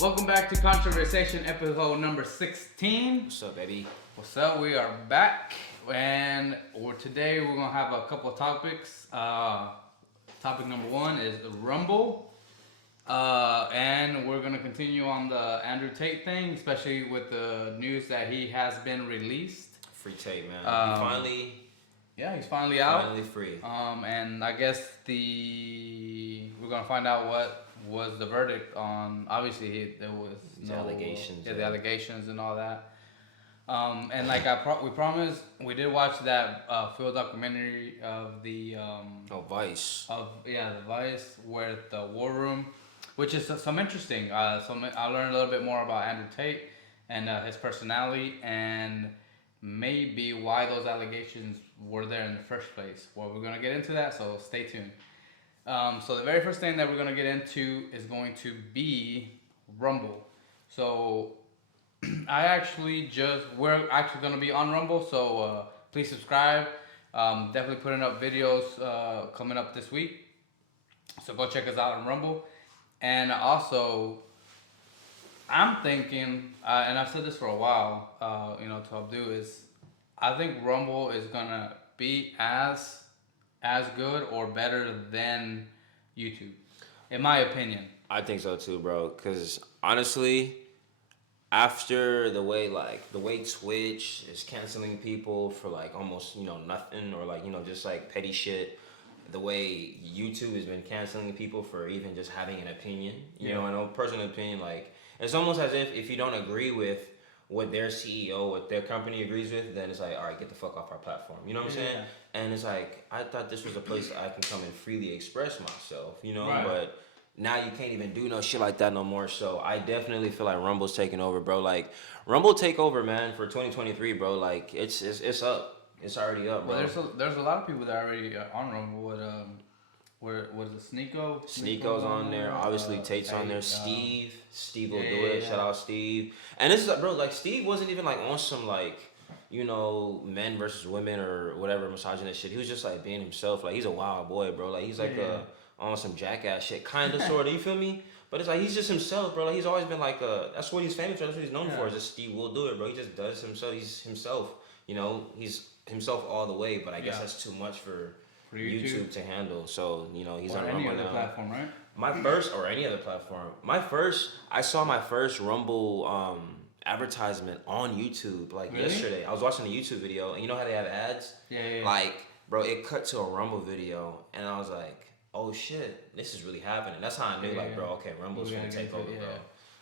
Welcome back to Recession, episode number 16. What's up, baby? What's up? We are back, and today we're gonna have a couple of topics. Topic number one is Rumble, and we're gonna continue on the Andrew Tate thing, especially with the news that he has been released. Free Tate, man. He's finally out. Finally free. And I guess we're gonna find out what was the verdict on. Obviously, there was the allegations. Yeah, the allegations and all that. And like we promised, we did watch that full documentary of the Vice. The Vice with the War Room, which is some interesting. I learned a little bit more about Andrew Tate and his personality and maybe why those allegations were there in the first place. Well, we're gonna get into that, so stay tuned. So the very first thing that we're gonna get into is going to be Rumble. So we're actually gonna be on Rumble. So please subscribe. Definitely putting up videos coming up this week. So go check us out on Rumble. And also, I'm thinking, and I've said this for a while, to Abdul, is I think Rumble is gonna be as good or better than YouTube, in my opinion. I think so too, bro. Because honestly, after the way Twitch is canceling people for like almost nothing, or just like petty shit, the way YouTube has been canceling people for even just having an opinion, I know personal opinion, like it's almost as if you don't agree with what their CEO, what their company agrees with, then it's like, all right, get the fuck off our platform. You know what I'm saying? And it's like, I thought this was a place that I can come and freely express myself, Right. But now you can't even do no shit like that no more. So I definitely feel like Rumble's taking over, bro. Like, Rumble takeover, man, for 2023, bro. Like, it's up. It's already up, bro. Well, there's a lot of people that are already on Rumble with where was it? Sneeko? Sneeko's on there. Obviously, Tate's on there. Steve will do it. Yeah. Shout out Steve. And this is, bro, like, Steve wasn't even, like, on some, like, men versus women or whatever, misogynist shit. He was just, like, being himself. Like, he's a wild boy, bro. Like, he's, like, on some jackass shit. Kind of, sort of. You feel me? But it's, like, he's just himself, bro. Like, he's always been, like, that's what he's famous for. That's what he's known for. Is just Steve will do it, bro. He just does himself. He's himself. He's himself all the way. But I guess that's too much for YouTube to handle. So, he's on Rumble now. Any other platform, right? Any other platform. I saw my first Rumble advertisement on YouTube yesterday. I was watching a YouTube video, and you know how they have ads? Yeah. Like, bro, it cut to a Rumble video, and I was like, oh shit, this is really happening. That's how I knew, bro, okay, Rumble's gonna take over, bro.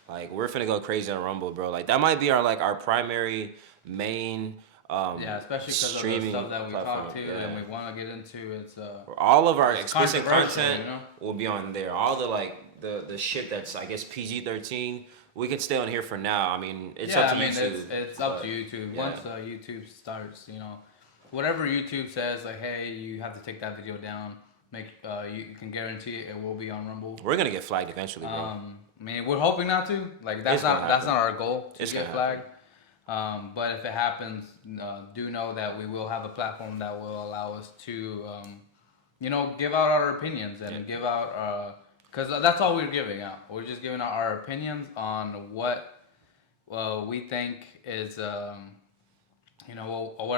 Like, we're finna go crazy on Rumble, bro. Like, that might be our primary main especially because of the stuff that we talked to and we want to get into. It's all of our explicit content will be on there. All the shit that's, I guess, PG-13, we can stay on here for now. I mean, it's up to YouTube. It's up to YouTube. Once YouTube starts, whatever YouTube says, like, hey, you have to take that video down. You can guarantee it will be on Rumble. We're gonna get flagged eventually, bro. I mean, we're hoping not to. Like, that's not our goal to get flagged. But if it happens, do know that we will have a platform that will allow us to, give out our opinions and give out, because that's all we're giving out. We're just giving out our opinions on what we think is, what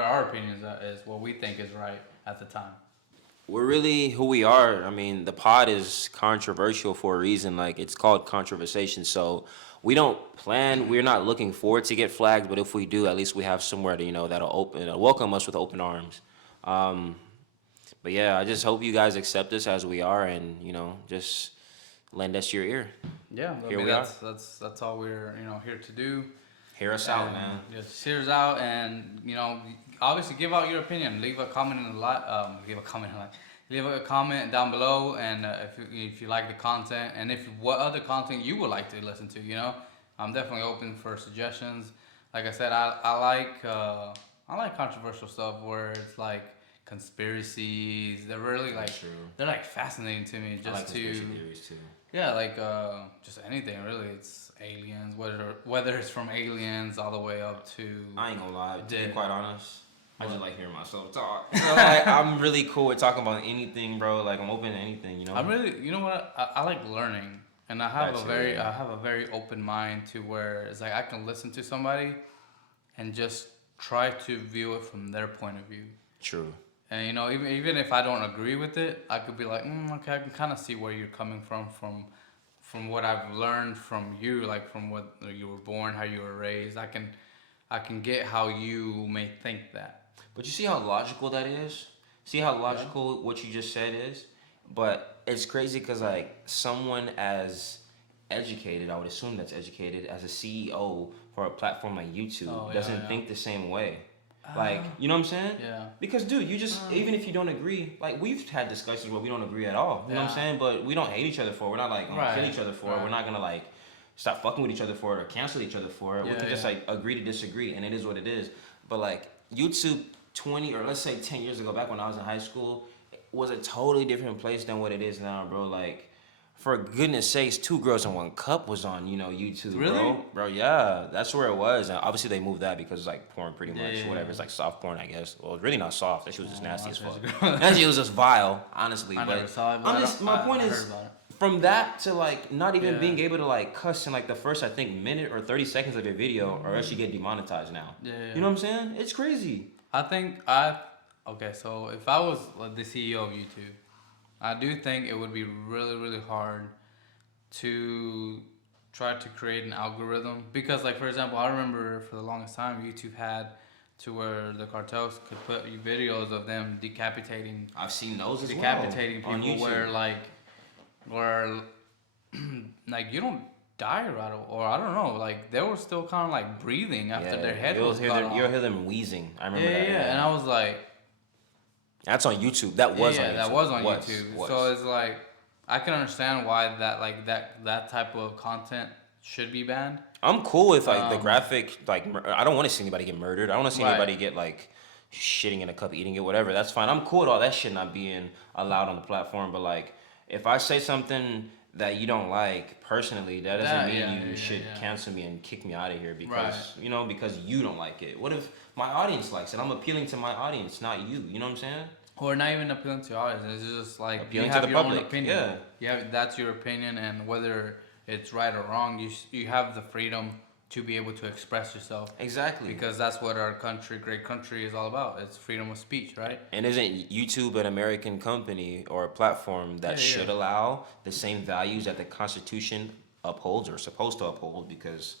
our opinions is, what we think is right at the time. We're really who we are. I mean, the pod is controversial for a reason. Like, it's called Conversation. So we're not looking forward to get flagged, but if we do, at least we have somewhere to, that'll welcome us with open arms. But yeah, I just hope you guys accept us as we are and, just lend us your ear. Yeah, that's all we're, here to do. Hear us out, man. Just hear us out and, obviously give out your opinion. Leave a comment leave a comment down below, and if you like the content, and what other content you would like to listen to. I'm definitely open for suggestions. Like I said, I like controversial stuff where it's like conspiracies. They're really they're like fascinating to me. I like conspiracy theories too. Yeah, like just anything really. It's aliens, whether it's from aliens all the way up to. I ain't gonna lie, to be quite honest, I just like hearing myself talk. I'm really cool with talking about anything, bro. Like, I'm open to anything, I'm really, you know what? I like learning. And I have a very open mind to where it's like I can listen to somebody and just try to view it from their point of view. True. And you know, even if I don't agree with it, I could be like, okay, I can kind of see where you're coming from what I've learned from you, like from what you were born, how you were raised. I can get how you may think that. But you see how logical that is? See how logical what you just said is? But it's crazy because, like, someone as educated, I would assume that's educated, as a CEO for a platform like YouTube doesn't think the same way. Like, you know what I'm saying? Yeah. Because, dude, you just, even if you don't agree, like, we've had discussions where we don't agree at all. You know what I'm saying? But we don't hate each other for it. We're not, like, gonna kill each other for it. We're not gonna, like, stop fucking with each other for it or cancel each other for it. We can just, like, agree to disagree, and it is what it is. But, like, YouTube 20 or let's say 10 years ago, back when I was in high school, was a totally different place than what it is now, bro. Like, for goodness sakes, 2 Girls in 1 Cup was on, you know, YouTube, really? Bro, yeah, that's where it was. And obviously they moved that because it's like porn pretty much, whatever. It's like soft porn, I guess. Well, it's really not soft. That shit was just nasty as fuck. That shit was just vile, honestly. I never saw it, but my point is, from that to like not even being able to like cuss in like the first, I think, minute or 30 seconds of your video, or else you get demonetized now. You know what I'm saying? It's crazy. Okay, so if I was the CEO of YouTube, I do think it would be really, really hard to try to create an algorithm. Because, like, for example, I remember for the longest time, YouTube had to where the cartels could put videos of them decapitating. I've seen those as well. Decapitating people where, like, you don't die right away. Or I don't know, like, they were still kind of, like, breathing after their head was cut off. You'll hear them wheezing. I remember that. Yeah, and I was like... That's on YouTube. That was on YouTube. That was on YouTube. So it's like I can understand why that type of content should be banned. I'm cool with like the graphic, like I don't want to see anybody get murdered. I don't want to see anybody get like shitting in a cup, eating it, whatever. That's fine. I'm cool with all that shit not being allowed on the platform. But like, if I say something that you don't like personally, that doesn't mean you should cancel me and kick me out of here because you know, because you don't like it. What if my audience likes it? I'm appealing to my audience, not you. You know what I'm saying? Or not even appealing to your audience. It's just like appealing you have to the your public. Own opinion. That's your opinion, and whether it's right or wrong, you have the freedom to be able to express yourself. Exactly. Because that's what our country, great country, is all about. It's freedom of speech, right? And isn't YouTube an American company or a platform that should allow the same values that the Constitution upholds or supposed to uphold? Because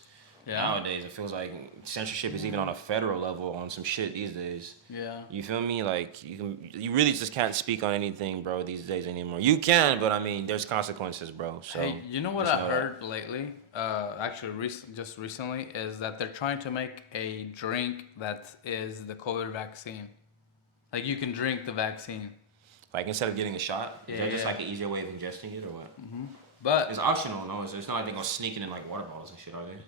nowadays it feels like censorship is even on a federal level on some shit these days. Yeah. You feel me? Like you really just can't speak on anything, bro, these days anymore. You can, but I mean, there's consequences, bro. So hey, you know what I heard lately? Actually, just recently, is that they're trying to make a drink that is the COVID vaccine. Like you can drink the vaccine. Like instead of getting a shot, is that just like an easier way of ingesting it or what? Mm-hmm. But it's optional, no? It's not like they're gonna sneak it in like water bottles and shit, are they?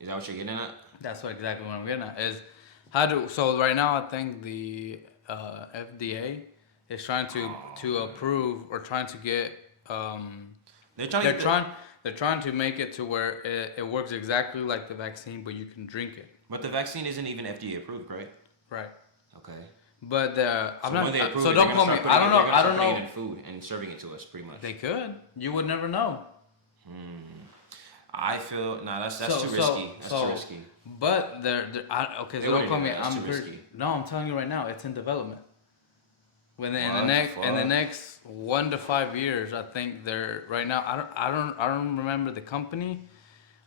Is that what you're getting at? That's exactly what I'm getting at. So right now, I think the FDA is trying to approve or trying to get. They're trying to make it to where it works exactly like the vaccine, but you can drink it. But the vaccine isn't even FDA approved, right? Right. Okay. But I'm not. So don't quote me. I don't know. I don't know. Putting it in food and serving it to us, pretty much. They could. You would never know. I feel that's too risky. That's too risky. But okay, so don't call me. I'm telling you right now, it's in development. In the next 1 to 5 years, I think they're right now. I don't remember the company,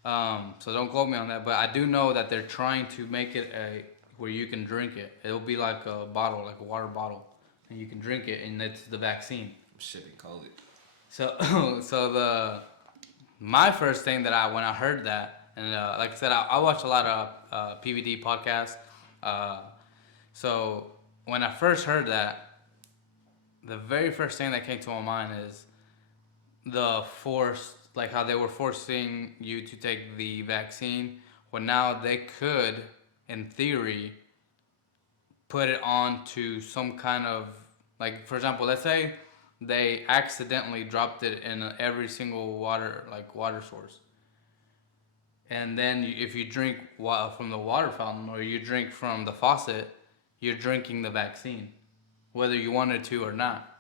so don't quote me on that. But I do know that they're trying to make it where you can drink it. It'll be like a bottle, like a water bottle, and you can drink it, and it's the vaccine. I'm sipping COVID. So my first thing that when I heard that, and like I said, I watch a lot of PVD podcasts. So when I first heard that, the very first thing that came to my mind is like how they were forcing you to take the vaccine. Well, now they could, in theory, put it onto some kind of, like, for example, let's say they accidentally dropped it in every single water source. And then if you drink from the water fountain or you drink from the faucet, you're drinking the vaccine, whether you wanted to or not.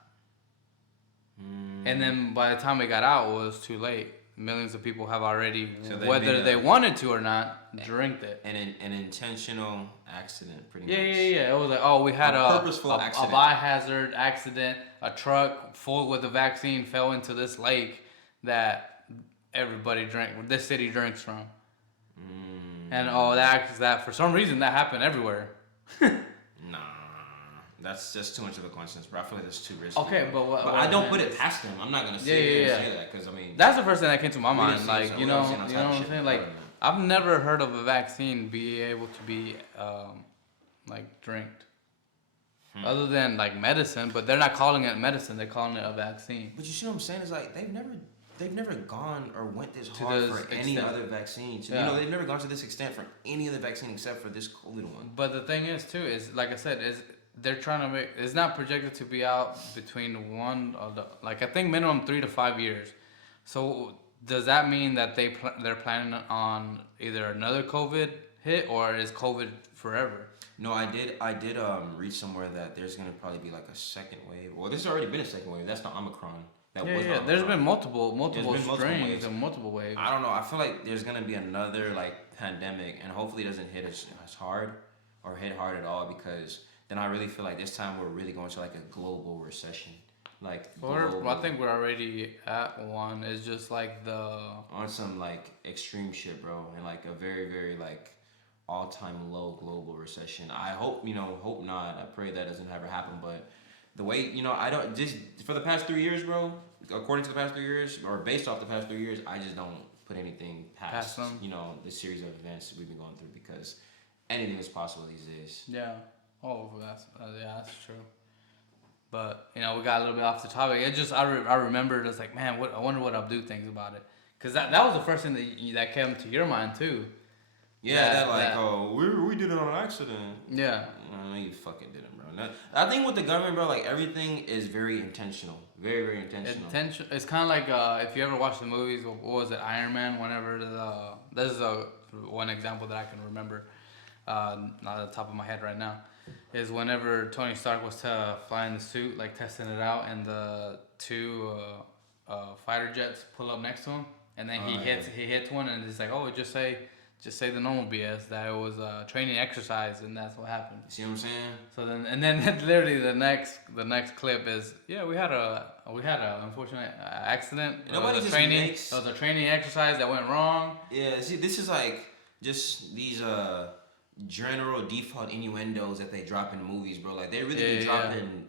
And then by the time it got out, it was too late. Millions of people have already, So whether they wanted to or not, drank it. An intentional accident, pretty Yeah, much. yeah. It was like, oh, we had a purposeful accident. a biohazard accident. A truck full with the vaccine fell into this lake that everybody drank. This city drinks from. And that for some reason that happened everywhere. Nah, that's just too much of a coincidence, bro. I feel like that's too risky. Okay, but I don't put it past them. I'm not gonna say that because I mean that's the first thing that came to my mind. Like you know what I'm shit. saying? Like I've never heard of a vaccine be able to be like drinked, other than like medicine. But they're not calling it medicine; they're calling it a vaccine. But you see what I'm saying? Is like they've never gone or went this hard for any other vaccines. Yeah. You know, they've never gone to this extent for any other vaccine except for this COVID one. But the thing is, too, is like I said, is they're trying to make. It's not projected to be out between I think minimum 3 to 5 years. So does that mean that they're planning on either another COVID hit or is COVID forever? No, I did read somewhere that there's gonna probably be like a second wave. Well, there's already been a second wave. That's the Omicron. There's been multiple strains and multiple waves. I don't know. I feel like there's gonna be another like pandemic, and hopefully it doesn't hit as hard or hit hard at all, because then I really feel like this time we're really going to like a global recession. I think we're already at one. It's just like on some like extreme shit, bro, and like a very very like all-time low global recession. I hope not. I pray that doesn't ever happen, but. The way, I don't, just for the past 3 years, bro, according to the past 3 years, or based off the past 3 years, I just don't put anything past them. This series of events we've been going through, because anything is possible these days. Yeah. Oh, that's true. But, we got a little bit off the topic. It just, I remember just like, man, I wonder what Abdul thinks about it. Because that was the first thing that came to your mind, too. Yeah, we did it on accident. Yeah. No, you fucking didn't, bro. I think with the government, bro, like everything is very intentional. Very, very intentional. It's kind of like if you ever watch the movies, what was it, Iron Man, whenever this is one example that I can remember, not at the top of my head right now, is whenever Tony Stark was flying the suit, like testing it out, and the two fighter jets pull up next to him, and then he hits one, and he's like, oh, just say the normal BS that it was a training exercise, and that's what happened. See what I'm saying? So then literally the next clip is we had a unfortunate accident. It was a training exercise that went wrong. Yeah, see, this is like just these general default innuendos that they drop in movies, bro. Like they really be dropping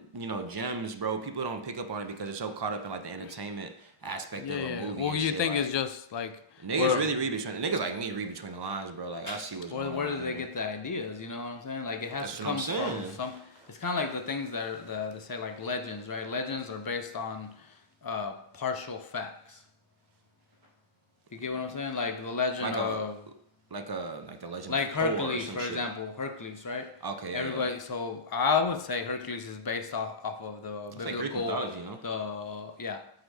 gems, bro. People don't pick up on it because they're so caught up in like the entertainment aspect of a movie. Well, you think it's just like. Niggas really read between niggas like me read between the lines, bro. Like I see what's going on. Where do they get the ideas? You know what I'm saying? Like it has to come from some. It's kind of like the things that they say like legends, right? Legends are based on partial facts. You get what I'm saying? Like the legend of the legend. Like Hercules, for example. Hercules, right? Okay. Yeah, everybody. Yeah. So I would say Hercules is based off of the biblical. Like Greek mythology,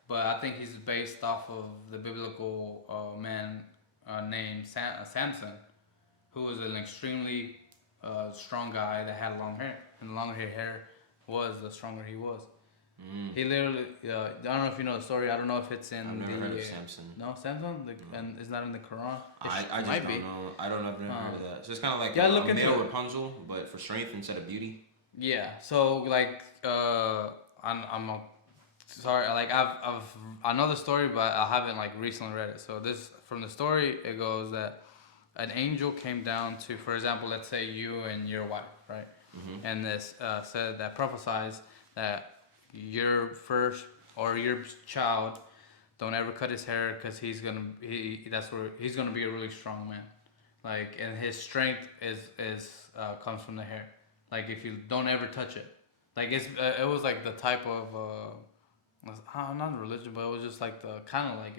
But I think he's based off of the biblical man named Samson, who was an extremely strong guy that had long hair. And the longer his hair was, the stronger he was. He literally, I don't know if you know the story. I don't know if it's in I've never heard of Samson. No, Samson? And it's not in the Quran? I just don't know. I don't know. I've never heard of that. So it's kind of like a male Rapunzel, but for strength instead of beauty. Yeah. So, like, I'm sorry, like I know the story, but I haven't like recently read it. So this from the story, it goes that an angel came down to, for example, let's say you and your wife, right? Mm-hmm. And this said that prophesies that your first or your child don't ever cut his hair because he's gonna be a really strong man, like, and his strength is comes from the hair. Like if you don't ever touch it, like it was like the type of. Not religion, but it was just like the kind of like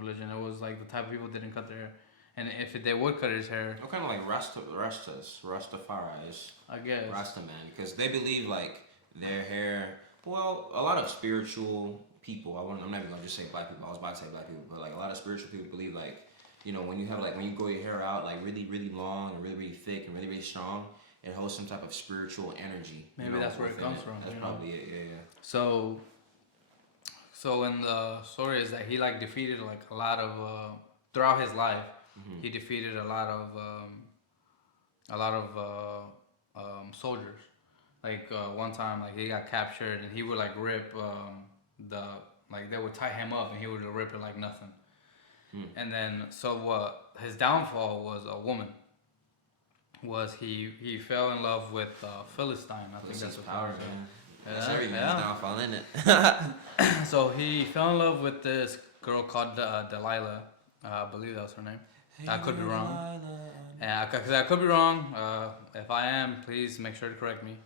religion. It was like the type of people didn't cut their hair, and if they would cut his hair, kind of like Rastafaris, I guess Rastaman, because they believe like their hair. Well, a lot of spiritual people. I'm not even gonna just say black people. I was about to say black people, but like a lot of spiritual people believe like when you have when you grow your hair out like really really long and really really thick and really really strong, it holds some type of spiritual energy. Maybe that's where it comes from. That's probably it. Yeah. So in the story is that he like defeated like a lot of throughout his life. He defeated a lot of soldiers. Like one time, like he got captured and he would like rip the like they would tie him up and he would rip it like nothing. And then so what his downfall was a woman. Was he fell in love with Philistine? I think that's what power, man. man. Yeah, That's every man's downfall, isn't it? So he fell in love with this girl called Delilah. I believe that was her name. I could be wrong. And I could be wrong. If I am, please make sure to correct me.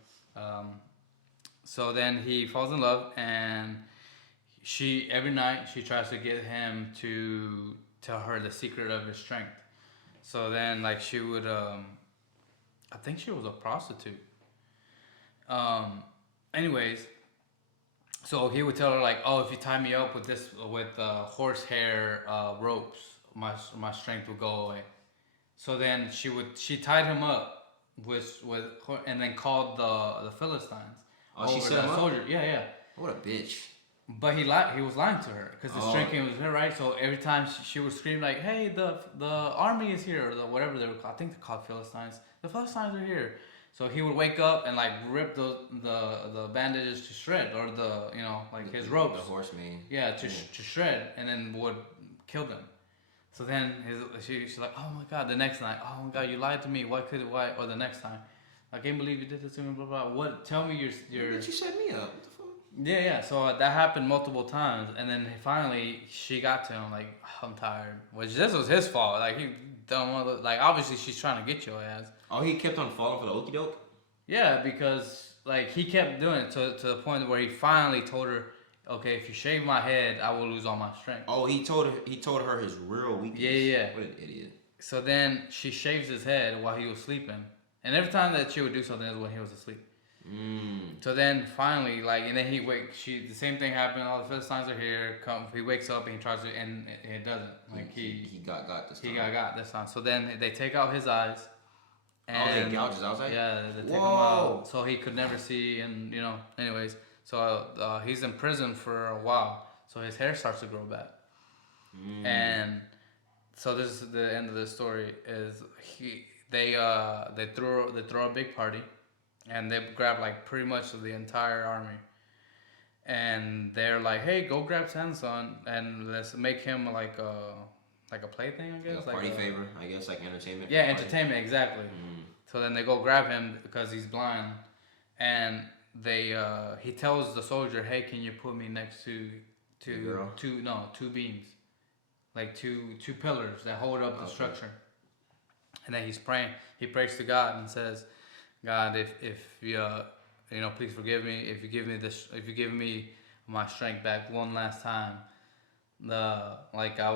So then he falls in love, and she every night she tries to get him to tell her the secret of his strength. So then, like she would, I think she was a prostitute. Anyways, so he would tell her like, "Oh, if you tie me up with this with horsehair ropes, my strength will go away." So then she tied him up with and then called the Philistines. Oh, she set him up? Soldier. Yeah. What a bitch. But he was lying to her because the strength was her, right? So every time she would scream like, "Hey, the army is here," or the whatever they were called. I think they're called Philistines. The Philistines are here. So he would wake up and like rip the bandages to shred, or his ropes. The horseman. Yeah, to shred, and then would kill them. So then she's like, "Oh my God!" The next night, "Oh my God, you lied to me. Why?" Or the next time, "I can't believe you did this to me." Blah blah. What? Tell me your. But you set me up. What the fuck? Yeah. So that happened multiple times, and then finally she got to him like, "I'm tired," which this was his fault. Like he don't want to, like obviously she's trying to get your ass. Oh, he kept on falling for the okie doke? Yeah, because like he kept doing it to the point where he finally told her, "Okay, if you shave my head, I will lose all my strength." Oh, he told her his real weakness. Yeah. What an idiot. So then she shaves his head while he was sleeping, and every time that she would do something is when he was asleep. So then finally, like, and then he wakes. The same thing happened. All the Philistines are here. He wakes up and he tries to, and it doesn't. Like he got this time. He got this time. So then they take out his eyes. And they gouge his eyes out? Yeah, they take him out so he could never see, and anyways. So he's in prison for a while. So his hair starts to grow back, and so this is the end of the story. Is they throw a big party, and they grab like pretty much the entire army, and they're like, "Hey, go grab Samson and let's make him like a plaything, I guess, like a party favor, I guess, like entertainment. Yeah, entertainment, exactly." So then they go grab him because he's blind, and he tells the soldier, "Hey, can you put me next to two beams, like two pillars that hold up the structure?" And then he's praying. He prays to God and says, "God, if you please forgive me. If you give me my strength back one last time, I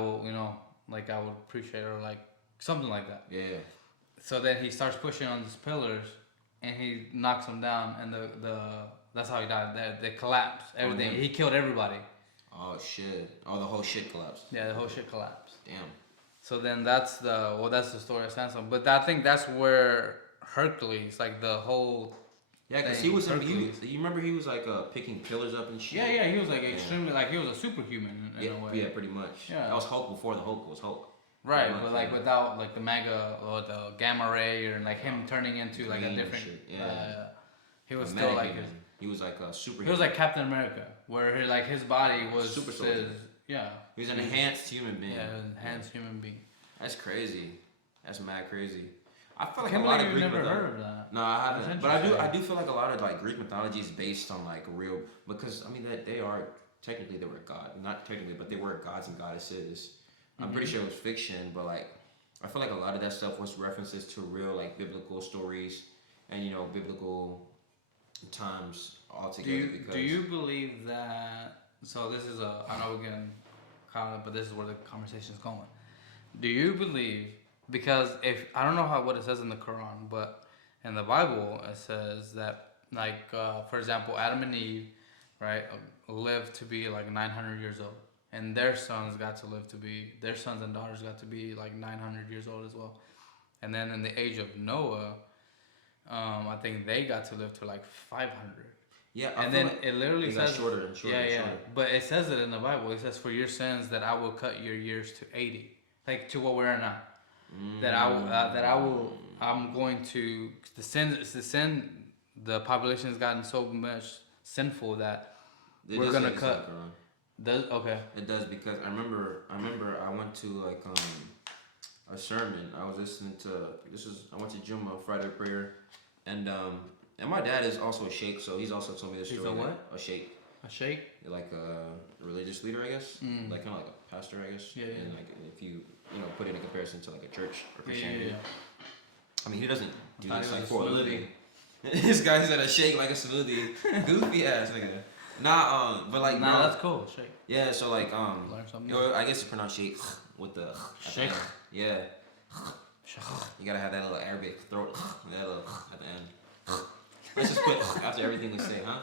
would appreciate it," or like something like that. Yeah. So then he starts pushing on these pillars, and he knocks them down, and that's how he died. They collapsed. Everything. He killed everybody. Oh shit! Oh, the whole shit collapsed. Yeah, the whole shit collapsed. Damn. So then that's the story of Samson. But I think that's where Hercules, like the whole. Yeah, because he was. You remember he was like picking pillars up and shit. Yeah. He was like extremely like he was a superhuman in a way. Yeah, pretty much. Yeah. That was Hulk before the Hulk was Hulk. Right, but like without like the mega or the gamma ray or like him turning into like a different. He was still like he was like a super. He was like Captain America, where his body was super soldier. Yeah. He was an enhanced human being. Yeah, enhanced human being. That's crazy. That's mad crazy. I feel like I can't a lot believe of Greek you've never mythology. heard of that. No, I haven't. But I do feel like a lot of like Greek mythology is based on like real, because I mean that they were God, not technically, but they were gods and goddesses. I'm pretty sure it was fiction, but like I feel like a lot of that stuff was references to real like biblical stories and biblical times altogether. Do you believe that? So this is I know we're getting caught up, but this is where the conversation is going. Do you believe? Because if I don't know what it says in the Quran, but in the Bible it says that like for example, Adam and Eve, right, lived to be like 900 years old. And their sons and daughters got to be like 900 years old as well. And then in the age of Noah, I think they got to live to like 500. Yeah, And then it literally it got says shorter and shorter. yeah, and yeah. shorter. But it says it in the Bible. It says for your sins that I will cut your years to 80, like to what we're in now. I'm going to the sin. The population has gotten so much sinful that we're gonna cut. Does okay? It does because I remember I went to like a sermon. I was listening to I went to Juma Friday prayer, and my dad is also a sheikh, so he's also told me this story. He's a what? A sheikh. A sheikh? Like a religious leader, I guess. Like kind of like a pastor, I guess. Yeah. And like if you put it in comparison to like a church or Christianity. Yeah. I mean, he doesn't do this like for a living. This guy's at a shake like a smoothie. Goofy ass nigga. But like that's cool. Shake. Yeah, so like learn something. I guess it's pronounced shake with the shake. Yeah. You gotta have that little Arabic throat that little at the end. Let's just put after everything we say, huh?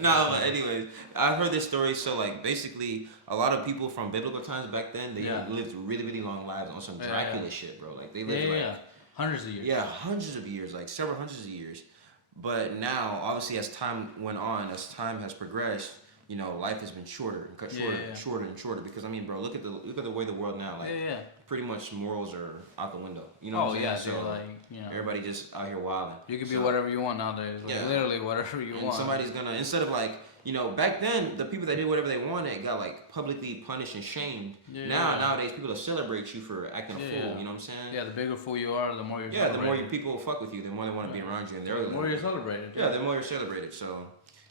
No, but anyways, I've heard this story. So like basically, a lot of people from biblical times back then, they lived really, really long lives on some Dracula shit, bro. Like they lived hundreds of years. Yeah, hundreds of years, like several hundreds of years. But now, obviously, as time went on, as time has progressed, life has been shorter, cut shorter and shorter. Because I mean, bro, look at the way the world now, like pretty much morals are out the window. You know what I'm saying? So like everybody just out here wilding. You can be whatever you want nowadays. Like, literally whatever you want. Somebody's gonna instead of like back then the people that did whatever they wanted got like publicly punished and shamed. Nowadays people will celebrate you for acting a fool. You know what I'm saying? Yeah, the bigger fool you are, the more you're the more people fuck with you, the more they want to be around you, and the more you're celebrated. Yeah, the more you're celebrated. So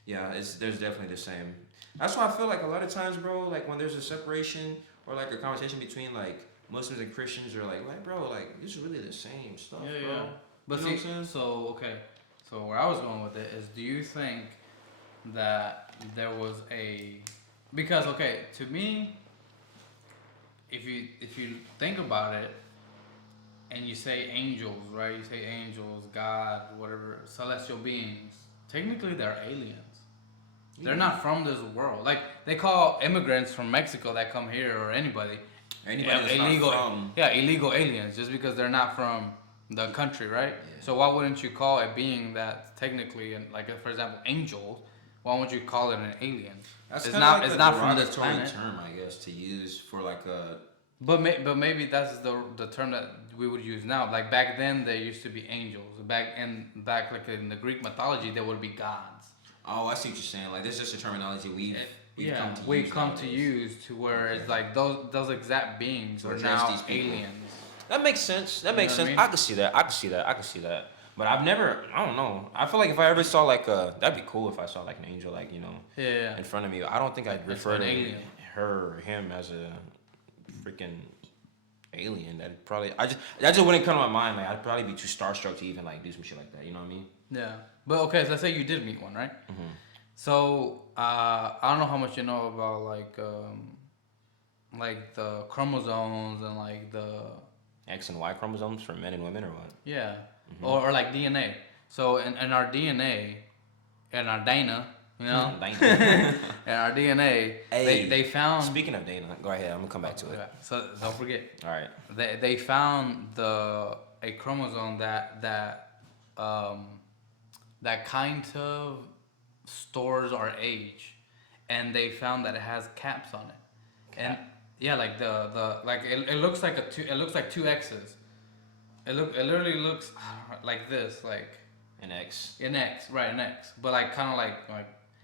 yeah, there's definitely the same. That's why I feel like a lot of times, bro, like when there's a separation or like a conversation between like Muslims and Christians, are like bro, like this is really the same stuff, bro. Yeah. But you know what I'm saying? So where I was going with it is, do you think that there was because to me, if you think about it and you say angels, right? You say angels, God, whatever, celestial beings, technically they're aliens. They're not from this world. Like they call immigrants from Mexico that come here or anybody illegal. Illegal aliens, just because they're not from the country, right? Yeah. So why wouldn't you call a being that's technically, for example, angels? Why wouldn't you call it an alien? That's it's not. Like it's not from this planet. Term, I guess, to use for like a. But maybe that's the term that we would use now. Like back then, there used to be angels. Back like in the Greek mythology, there would be gods. Oh, I see what you're saying. Like this is just a terminology we've come to use to where it's like those exact beings are now aliens. That makes sense. That makes sense. I mean? I can see that. But I've never. I don't know. I feel like if I ever saw like that'd be cool if I saw like an angel, like in front of me. I don't think I'd refer to her or him as a freaking alien. That just wouldn't come to my mind. Like I'd probably be too starstruck to even like do some shit like that. You know what I mean? Yeah. But okay, so let's say you did meet one, right? Mm-hmm. So I don't know how much you know about like the chromosomes and like the X and Y chromosomes for men and women, or what? Yeah, mm-hmm. or like DNA. So in our DNA, in our Dana, in our DNA, they found. Speaking of Dana, go ahead. I'm gonna come back to it. Okay. So don't forget. All right. They found a chromosome that kind of stores our age, and they found that it has caps on it, and like it looks like it looks like two X's. It literally looks like this, like an X, right, an X, but like kind of like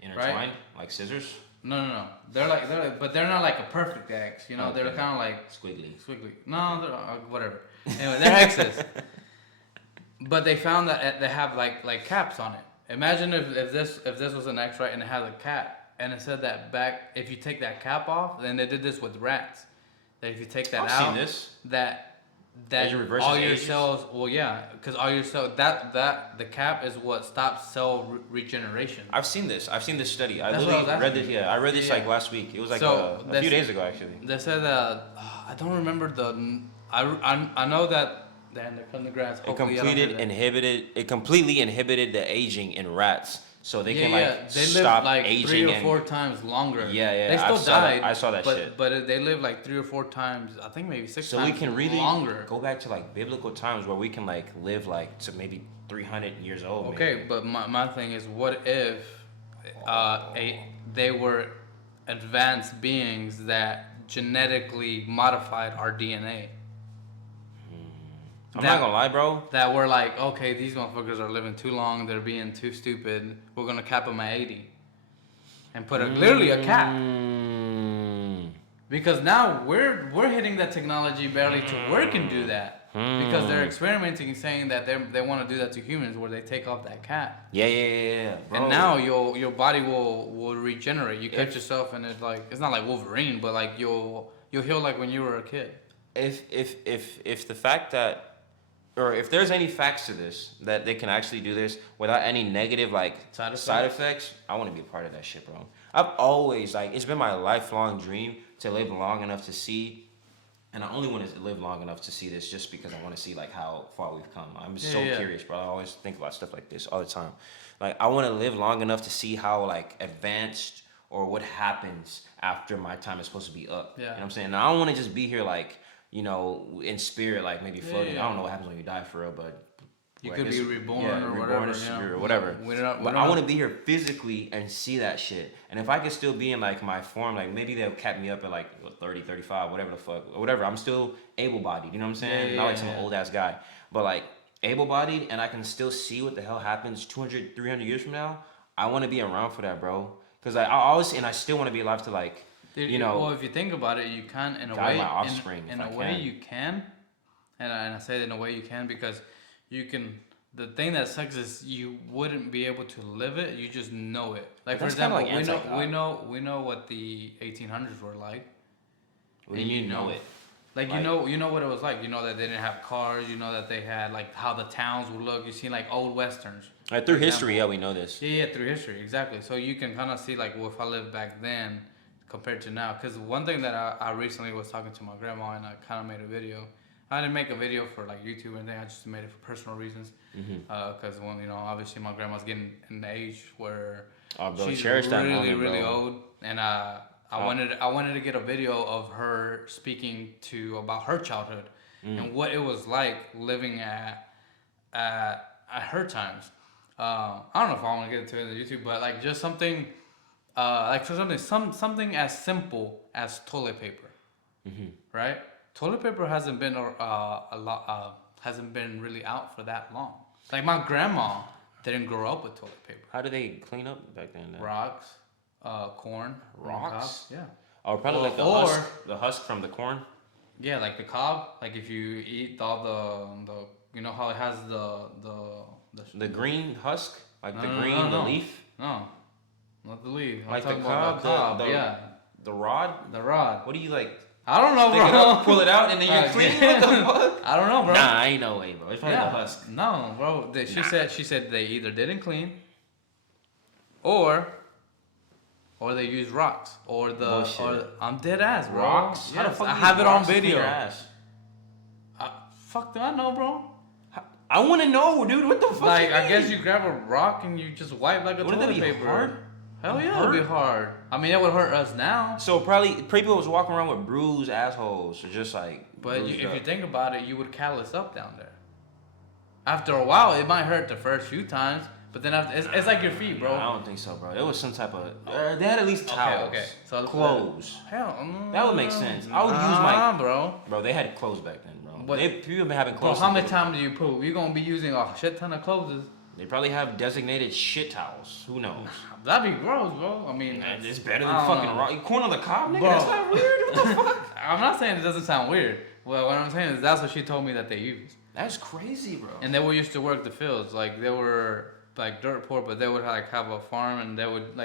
intertwined, right? like scissors. No. They're like, but they're not like a perfect X. They're kind of like squiggly. No, they're whatever. Anyway, they're X's. But they found that they have like caps on it. Imagine if this was an X, right, and it has a cap, and it said that if you take that cap off, then they did this with rats. That if you take that out, seen this. that all your cells, because all your cells, that the cap is what stops cell regeneration. I've seen this study. I literally read this. Yeah, I read this like last week. It was like a few days ago actually. They said that I don't remember I know that. Then they're cutting the grass. It completely inhibited the aging in rats, so they can they stop live like aging 3 or 4 times longer. Yeah. They still died. I saw that shit. But they live like 3 or 4 times. I think maybe 6 times. So we can really longer. go back to like biblical times where we can like live like to maybe 300 years old. Okay, maybe. but my thing is, what if they were advanced beings that genetically modified our DNA? I'm not gonna lie, bro. That were like, okay, these motherfuckers are living too long. They're being too stupid. We're gonna cap them at 80, and put literally a cap. Because now we're hitting that technology barely to where it can do that. Because they're experimenting, saying that they want to do that to humans, where they take off that cap. Yeah. Bro. And now your body will regenerate. You cut yourself, and it's not like Wolverine, but like you'll heal like when you were a kid. If the fact that, or if there's any facts to this, that they can actually do this without any negative like side effects, I want to be a part of that shit, bro. I've always it's been my lifelong dream to live long enough to see, and I only want to live long enough to see this just because I want to see like how far we've come. I'm so curious, bro. I always think about stuff like this all the time. Like I want to live long enough to see how like advanced or what happens after my time is supposed to be up. Yeah. You know what I'm saying? And I don't want to just be here like, you know, in spirit, like maybe floating. I don't know what happens when you die for real, but you could be reborn or whatever. Or whatever. But I want to be here physically and see that shit. And if I could still be in like my form, like maybe they'll cap me up at like 30, 35, whatever the fuck, or whatever. I'm still able-bodied. You know what I'm saying? Not like some old ass guy, but like able-bodied, and I can still see what the hell happens 200, 300 years from now. I want to be around for that, bro. Because I always, and I still want to be alive to like. Dude, you know, well, if you think about it, you can in a guide way. my offspring in a way, you can, and I say that in a way you can because you can. The thing that sucks is you wouldn't be able to live it. You just know it. Like for example, like we know what the 1800s were like. Well, you know it. Like you know what it was like. You know that they didn't have cars. You know that they had like how the towns would look. You see like old westerns. Through history, we know this. Yeah, through history, exactly. So you can kind of see like, well, if I lived back then compared to now. Because one thing that I recently was talking to my grandma, and I kind of made a video. I didn't make a video for like YouTube or anything. I just made it for personal reasons. Because obviously my grandma's getting in the age where she's really old, and I wanted to get a video of her speaking about her childhood and what it was like living at her times. I don't know if I want to get into it in the YouTube, but like just something like for something as simple as toilet paper, right? Toilet paper hasn't been hasn't been really out for that long. Like my grandma didn't grow up with toilet paper. How did they clean up back then? Rocks, corn. Rocks? Yeah. Oh, probably like the husk from the corn? Yeah, like the cob. Like if you eat all the you know how it has the green husk? Like the leaf? No, not the leaf. I'm like the cob? Yeah. The rod? The rod. What do you like? I don't know, bro. Pick it up, pull it out, and then you're clean. What the fuck? I don't know, bro. Nah, ain't no way, bro. It's probably the husk. No, bro. She said they either didn't clean, or they use rocks, or I'm dead ass, bro. Rocks? Yes, how the fuck I have it on video. Ass? Fuck do I know, bro? I want to know, dude. What the fuck? Like I guess you grab a rock and you just wipe like a toilet paper. Hard? Hell yeah, it would be hard. I mean, it would hurt us now. So probably people was walking around with bruised assholes, or just like. But if you think about it, you would callus up down there. After a while, it might hurt the first few times, but then after, it's like your feet, bro. I don't think so, bro. It was some type of. They had at least towels. Okay. So clothes. Hell, that would make sense. I would use my. Bro, they had clothes back then, bro. But people been having clothes. Bro, how many times do you poop? You're gonna be using a shit ton of clothes. They probably have designated shit towels. Who knows? That'd be gross, bro. I mean, it's better than fucking rock. Corn on the cob, nigga. Bro. That's not weird. What the fuck? I'm not saying it doesn't sound weird. Well, what I'm saying is that's what she told me that they use. That's crazy, bro. And they were used to work the fields. Like they were like dirt poor, but they would like have a farm, and they would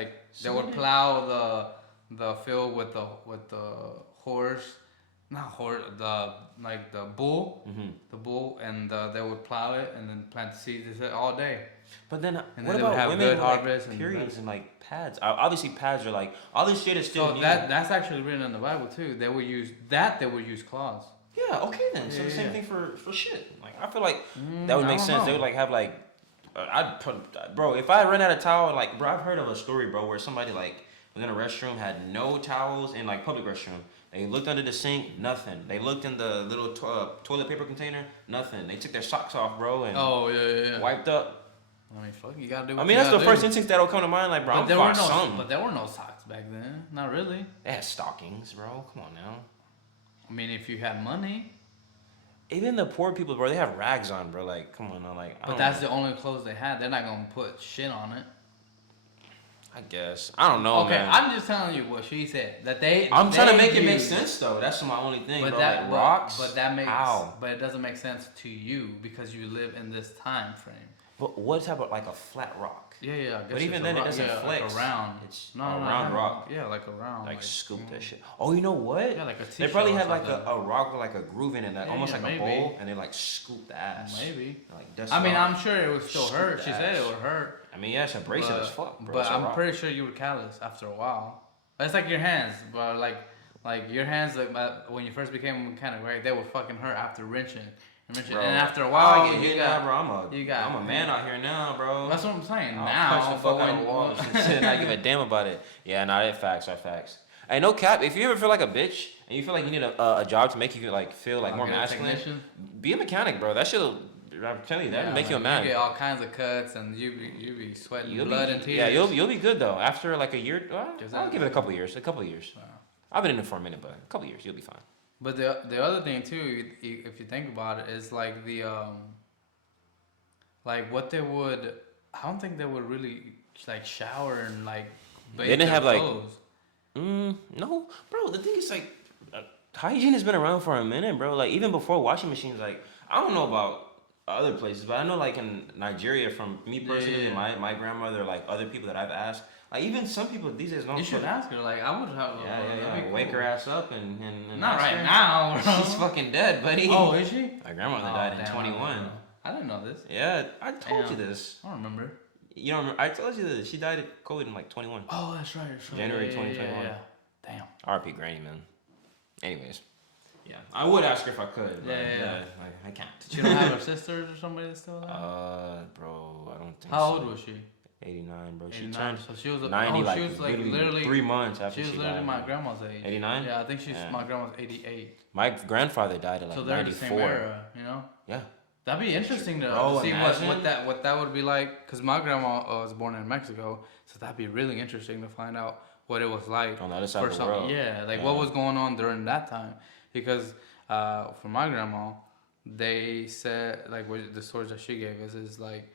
plow the field with the horse. Not horse, the bull, the bull, and they would plow it and then plant the seeds all day. But then, and what then about have women good with harvest like periods and like pads? Obviously, pads are like all this shit is still. So that's actually written in the Bible too. They would use cloths. Yeah. Okay then. So the same thing for shit. Like I feel like that would make sense. They would like have like, I'd put, bro. If I run out of towel, like bro, I've heard of a story, bro, where somebody like was in a restroom, had no towels in like public restroom. They looked under the sink, nothing. They looked in the little toilet paper container, nothing. They took their socks off, bro, and wiped up. I mean, fuck, you gotta do what I mean, that's the first instinct that'll come to mind. Like, bro, but there were no socks back then. Not really. They had stockings, bro. Come on now. I mean, if you had money. Even the poor people, bro, they have rags on, bro. Like, come on now, like. But that's the only clothes they had. They're not gonna put shit on it. I guess. I don't know, okay, man. I'm just telling you what she said. That they. I'm trying to make it make sense, though. That's my only thing, but bro. That, like, rocks. But that makes. How? But it doesn't make sense to you because you live in this time frame. But what type of like a flat rock? Yeah. I guess but even then, it doesn't flex. Like a round. It's a round rock. Yeah, like a round. Like scoop that shit. Oh, you know what? Yeah, like a t-shirt. They probably had like a rock with like a groove in it, like almost like maybe. a bowl, and they like scoop the ass. Maybe. Like I mean, I'm sure it would still hurt. She said it would hurt. I mean, yeah, it's abrasive as fuck, bro. But I'm pretty sure you would callous after a while. It's like your hands, but like your hands, like when you first became a mechanic, right? They would fucking hurt after wrenching. Bro, and after a while, I get hit now, bro. I'm a man out here now, bro. That's what I'm saying. I'll now, punch the fuck out of walls and I give a damn about it. Yeah, nah, that's facts. Hey, no cap. If you ever feel like a bitch and you feel like you need a job to make you like feel like more masculine, be a mechanic, bro. That shit'll. I'm telling you, that'll make you a man. You get all kinds of cuts and you be sweating blood and tears. Yeah, you'll be good though. After like a year, I'll give it a couple years. Wow. I've been in it for a minute, but a couple years, you'll be fine. But the other thing too, if you think about it, is like the like what they would. I don't think they would really like shower and like. They didn't have clothes. No, bro. The thing is like, hygiene has been around for a minute, bro. Like even before washing machines, like I don't know about other places, but I know like in Nigeria, from me personally, my grandmother, like other people that I've asked. Like even some people these days don't. You should ask her. Like I would have. Yeah. Wake her ass up and not right now, bro. She's fucking dead, buddy. Oh, is she? My grandmother died in 21. I didn't know this. Yeah, I told you this. I don't remember. You don't remember? I told you this. She died of COVID in like 21. Oh, that's right. January 2021. Yeah. Damn. R.P. Granny, man. Anyways. Yeah, I would ask her if I could. But yeah. I can't. You don't have her sisters or somebody that's still alive? Bro, I don't think How old was she? 89, bro. 89. She turned so she was 90, she was like literally 3 months after she died. She was literally my grandma's age. 89? Yeah, I think my grandma's 88. My grandfather died at like 94. So they're the same era, you know? Yeah. That'd be interesting to see what that would be like. Because my grandma was born in Mexico, so that'd be really interesting to find out what it was like on the other side of the world. Yeah, like what was going on during that time. Because for my grandma, they said like the stories that she gave us is like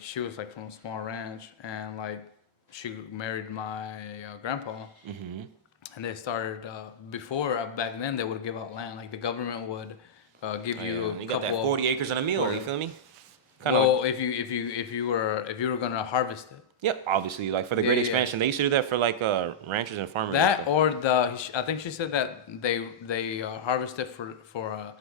she was like from a small ranch and like she married my grandpa. Mm-hmm. And they started back then they would give out land, like the government would give you you got that 40 acres and a mule. You feel me? If you were gonna harvest it. Yep, obviously, like for the Great Expansion, they used to do that for like ranchers and farmers. That or I think she said that they harvested for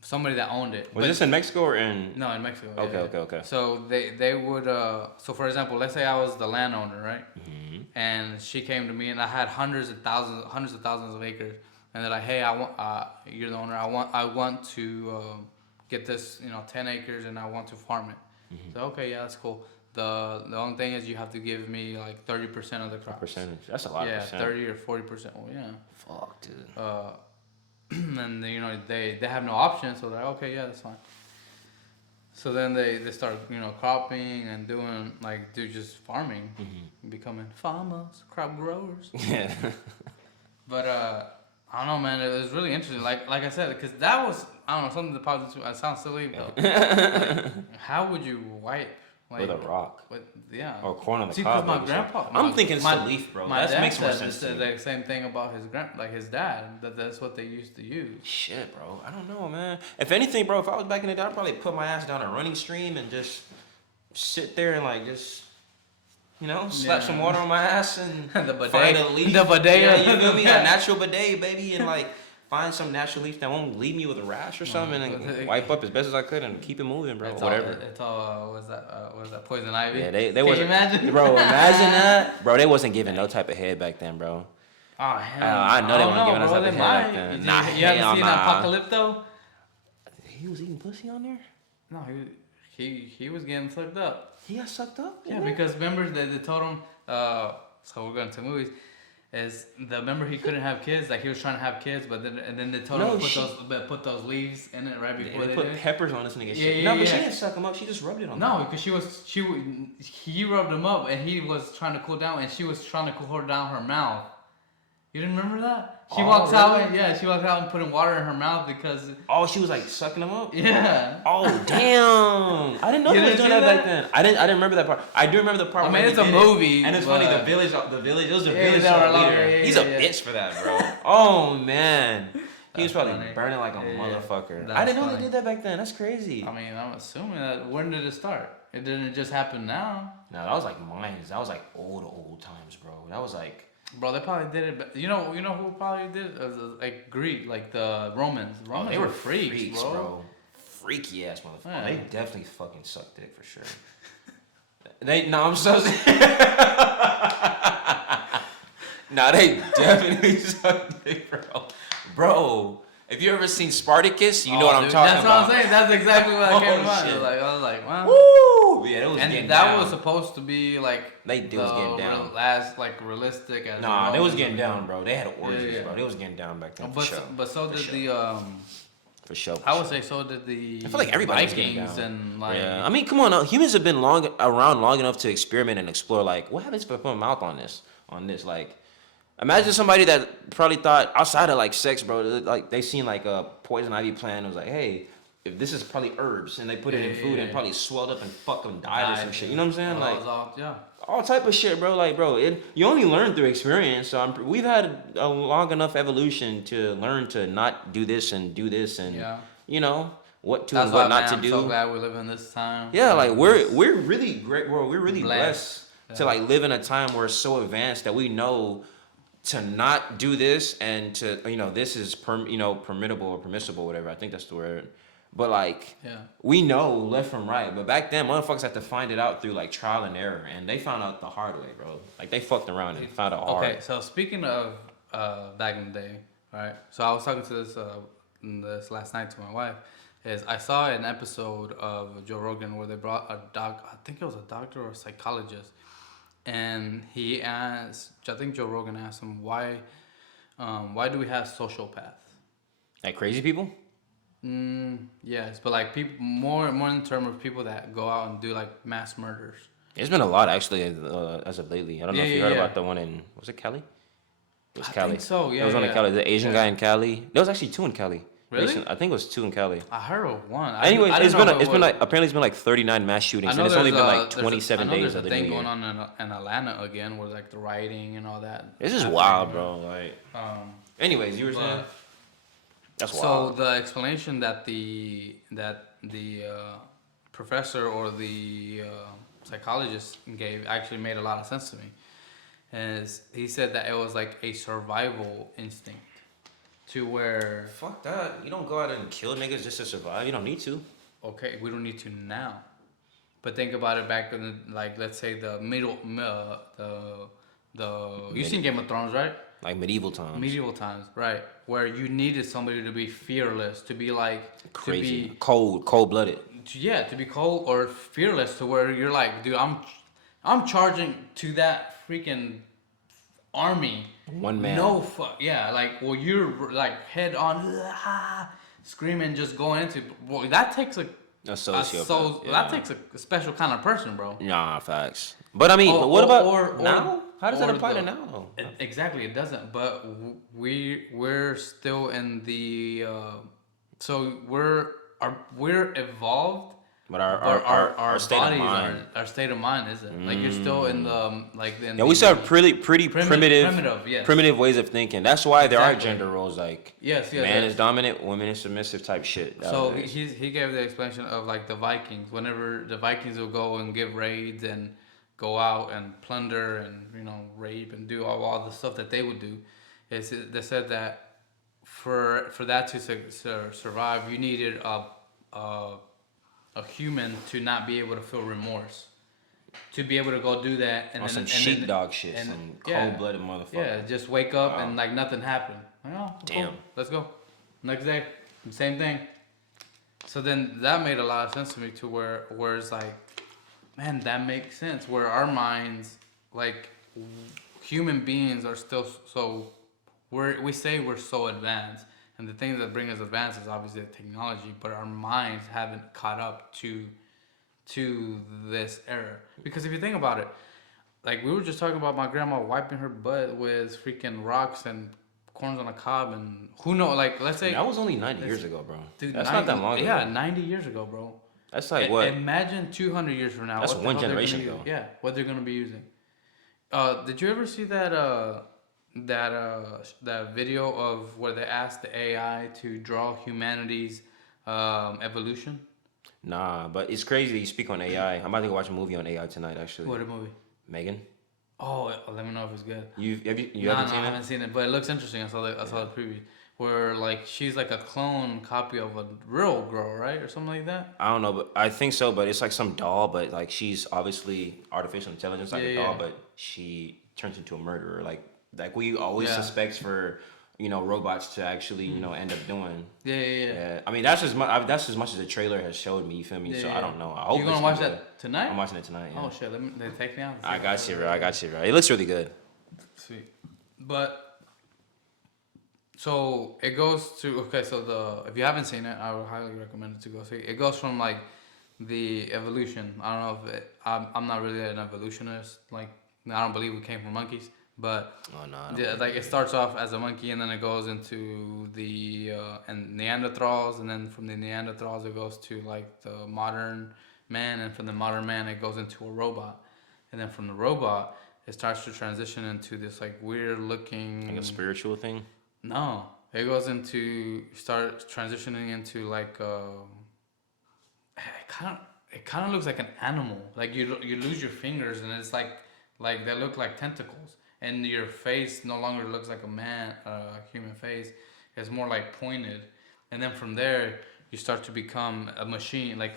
somebody that owned it. Was this in Mexico or in? No, in Mexico. Okay. So they would so for example, let's say I was the landowner, right? Mm-hmm. And she came to me and I had hundreds of thousands of acres, and they're like, hey, I want you're the owner. I want to get this 10 acres and I want to farm it. Mm-hmm. So okay, yeah, that's cool. The only thing is you have to give me like 30% of the crops. Percentage. That's a lot of percent. 30 or 40%. Well, yeah. Fuck, dude. And they have no option, so they're like, okay, yeah, that's fine. So then they start cropping and doing just farming, becoming farmers, crop growers. Yeah. But I don't know, man. It was really interesting. Like I said, because that was something that probably sounds silly, but how would you wipe? With a rock. Or corn on the cob. My grandpa. I'm thinking salif, bro. That makes more sense. Said the same thing about his dad. That's what they used to use. Shit, bro. I don't know, man. If anything, bro, if I was back in the day, I'd probably put my ass down a running stream and just sit there and just slap some water on my ass and find a leaf. The bidet. Yeah, you feel me? A natural bidet, baby, and find some natural leaf that won't leave me with a rash or something, and wipe up as best as I could and keep it moving, bro. Whatever. It's all was that poison ivy? Yeah, they Can you imagine? Bro, imagine that. Bro, they wasn't giving no type of head back then, bro. Oh hell. I know they weren't giving us type of head back then. You haven't seen Apocalypto? He was eating pussy on there? No, he was getting sucked up. He got sucked up? Yeah, because remember they told him, so we're going to movies, is the member he couldn't have kids, like he was trying to have kids, but then they told him to put those leaves in it right before they put did. peppers on this nigga shit. Yeah, No, but she didn't suck him up, she just rubbed it on him. No, because he rubbed him up and he was trying to cool down and she was trying to cool her down her mouth. You didn't remember that? She walks out and putting water in her mouth because... Oh, she was like sucking him up? Yeah. Oh, damn. I didn't know they was doing that back then. I didn't remember that part. I do remember the part where it's a movie. And it's funny, the village, it was the village leader. Yeah, He's a bitch for that, bro. Oh, man. He was probably burning like a motherfucker. I didn't know they did that back then. That's crazy. I mean, I'm assuming that... When did it start? It didn't just happen now. No, that was like mines. That was like old times, bro. That was like... Bro, they probably did it. But you know who probably did it? Like Greek, like the Romans. Romans they were freaks, bro. Freaky ass motherfuckers. Yeah. They definitely fucking sucked dick for sure. I'm so Nah, they definitely sucked dick, bro. Bro, if you ever seen Spartacus, you know what I'm talking about. That's what I'm saying. That's exactly what I came to mind. I was like, wow. Woo! Yeah, it was and getting that down. Was supposed to be like they was getting down. Last realistic as nah, they was getting down, bro. They had orgies, yeah. Bro. They was getting down back then. But so did the For sure. I would say so did the I feel like everybody Vikings and like yeah. I mean, come on, humans have been around long enough to experiment and explore. Like, what happens if I put my mouth on this? Like, imagine somebody that probably thought outside of like sex, bro. Like they seen like a poison ivy plant and was like, hey, if this is probably herbs and they put it in food and probably swelled up and fucking died or some shit. You know what I'm saying? All type of shit, bro. Like, bro, you only learn through experience. So we've had a long enough evolution to learn to not do this and do this and you know what to that's and what not to I'm do. so glad we live in this time. Yeah, like we're really great, bro. We're really blessed to like live in a time where it's so advanced that we know to not do this and to this is permittable or permissible, whatever. I think that's the word. But like, we know left from right. But back then, motherfuckers had to find it out through like trial and error, and they found out the hard way, bro. Like they fucked around and found out hard. Okay, so speaking of back in the day, right? So I was talking to this last night to my wife. Is I saw an episode of Joe Rogan where they brought I think it was a doctor or a psychologist, and he asked. I think Joe Rogan asked him why do we have sociopaths? Like crazy people. Yes, but like people more in terms of people that go out and do like mass murders. There's been a lot actually as of lately. I don't know if you heard about the one in was it Cali? It was Cali. I think so. Yeah, there was one in Cali. The Asian guy in Cali. There was actually two in Cali. Really? I think it was two in Cali. I heard of one. Anyway, it's been like 39 mass shootings, and it's only been like 27 days of the new year. There's a thing going on in Atlanta again, with like the rioting and all that. This is wild, bro. Like, anyways, you were saying. That's wild. So the explanation that the professor or the psychologist gave actually made a lot of sense to me. As he said that it was like a survival instinct, to where fuck that. You don't go out and kill niggas just to survive. You don't need to. Okay, we don't need to now, but think about it back in the, like let's say the you seen Game of Thrones, right? Like medieval times. Medieval times, right? Where you needed somebody to be fearless, to be like crazy, to be cold-blooded. Yeah, to be cold or fearless, to where you're like, dude, I'm charging to that freaking army. One man. No fuck. Yeah, like well, you're like head on, screaming, just going into. Well, that takes a sociopath. That takes a special kind of person, bro. Nah, facts. But I mean, what about now? How does that apply to now, though? Exactly, it doesn't. But we're still in the so we're evolved. But our state bodies of mind, our state of mind isn't. Like you're still in the like. We still have pretty primitive primitive ways of thinking. That's why there are gender roles like man is dominant, woman is submissive type shit. So he gave the explanation of like the Vikings. Whenever the Vikings will go and give raids and go out and plunder and rape and do all the stuff that they would do, they said that for that to survive, you needed a human to not be able to feel remorse, to be able to go do that and some sheepdog shit, some cold-blooded motherfucker. Yeah, just wake up and like nothing happened. Oh, damn. Cool. Let's go. Next day, same thing. So then that made a lot of sense to me, to where it's like, man, that makes sense. Where our minds, like, human beings are still so, we say we're so advanced, and the things that bring us advanced is obviously the technology, but our minds haven't caught up to this era. Because if you think about it, like we were just talking about my grandma wiping her butt with freaking rocks and corns on a cob, and who knows, like, let's say that was only 90 years ago, bro. dude, That's 90, not that long ago. Yeah, 90 years ago, bro. That's like what? Imagine 200 years from now. That's what one generation ago. Yeah, what they're gonna be using. Did you ever see that that video of where they asked the AI to draw humanity's evolution? Nah, but it's crazy you speak on AI. I'm about to go watch a movie on AI tonight, actually. What a movie? Megan. Oh, let me know if it's good. You haven't seen it? I haven't seen it, but it looks interesting. I saw the preview where like she's like a clone copy of a real girl, right, or something like that. I don't know, but I think so. But it's like some doll, but like she's obviously artificial intelligence, like a doll, but she turns into a murderer, like we always suspect for robots to actually end up doing. Yeah. I mean that's as much as the trailer has showed me. You feel me? So I don't know. I hope you gonna watch that tonight? I'm watching it tonight. Yeah. Oh shit! They take me out. I got you, bro. It looks really good. Sweet, but. So it goes to So if you haven't seen it, I would highly recommend it to go see. It goes from like the evolution. I don't know if I'm not really an evolutionist. Like I don't believe we came from monkeys, but like it starts off as a monkey and then it goes into the and Neanderthals, and then from the Neanderthals it goes to like the modern man, and from the modern man it goes into a robot, and then from the robot it starts to transition into this like weird looking like a spiritual thing. No, it goes into start transitioning into like it kind of looks like an animal. Like you lose your fingers and it's like they look like tentacles, and your face no longer looks like a human face. It's more like pointed, and then from there you start to become a machine, like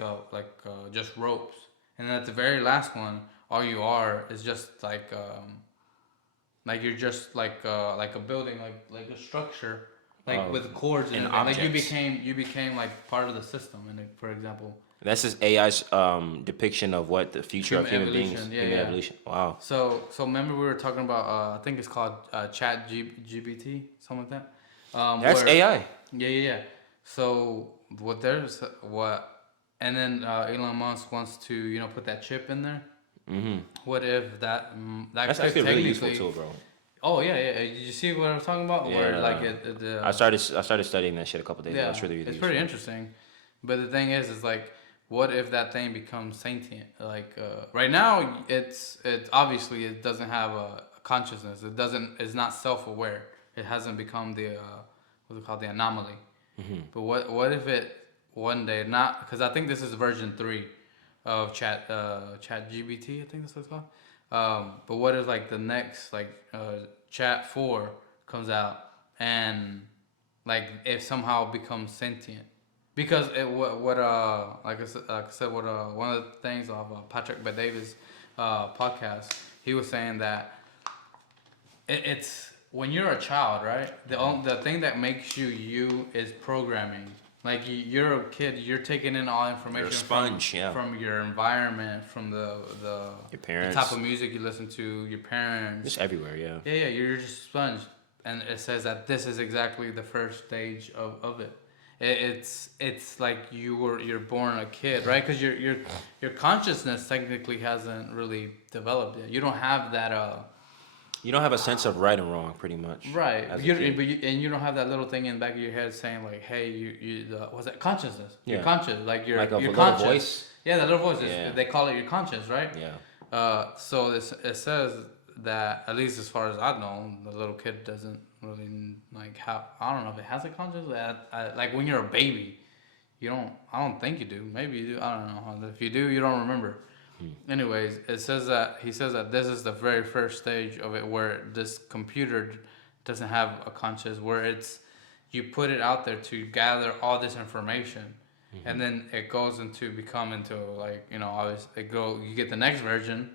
just ropes, and then at the very last one, all you are is just like you're just like a building, like a structure, with cords and like you became like part of the system. And for example, that's just AI's depiction of what the future of human beings, human evolution. Wow. So remember we were talking about I think it's called Chat GPT, something like that. That's AI. Yeah. So and then Elon Musk wants to put that chip in there. Mm-hmm. What if that's actually a really useful tool, bro? Oh yeah. Did you see what I was talking about? Yeah. Where like I started studying that shit a couple days ago. It's really it's pretty interesting. But the thing is like, what if that thing becomes sentient? Like right now, it's obviously it doesn't have a consciousness. It's not self-aware. It hasn't become the what's it called, the anomaly. Mm-hmm. But what if it one day, not because I think this is version 3 of Chat GPT, I think that's what it's called. But what if like the next Chat 4 comes out and like it somehow becomes sentient? Because one of the things of Patrick Bet-David's podcast, he was saying that it's when you're a child, right? The thing that makes you is programming. Like you're a kid, you're taking in all information. You're a sponge, from your environment, from your parents, the type of music you listen to, your parents, just everywhere, yeah. Yeah, you're just a sponge, and it says that this is exactly the first stage of it. It's like you're born a kid, right? Because your consciousness technically hasn't really developed yet. You don't have that. You don't have a sense of right and wrong, pretty much. Right, and you don't have that little thing in the back of your head saying like, "Hey, what's that consciousness? Yeah. You're conscious, like you're conscious." Voice. Yeah, that little voice. Yeah. They call it your conscience, right? Yeah. So it says that, at least as far as I know, the little kid doesn't really like how. I don't know if it has a conscience. Like when you're a baby, you don't. I don't think you do. Maybe you do. I don't know. If you do, you don't remember. Anyways, he says that this is the very first stage of it, where this computer doesn't have a conscience, where you put it out there to gather all this information, and then it goes into like you get the next version,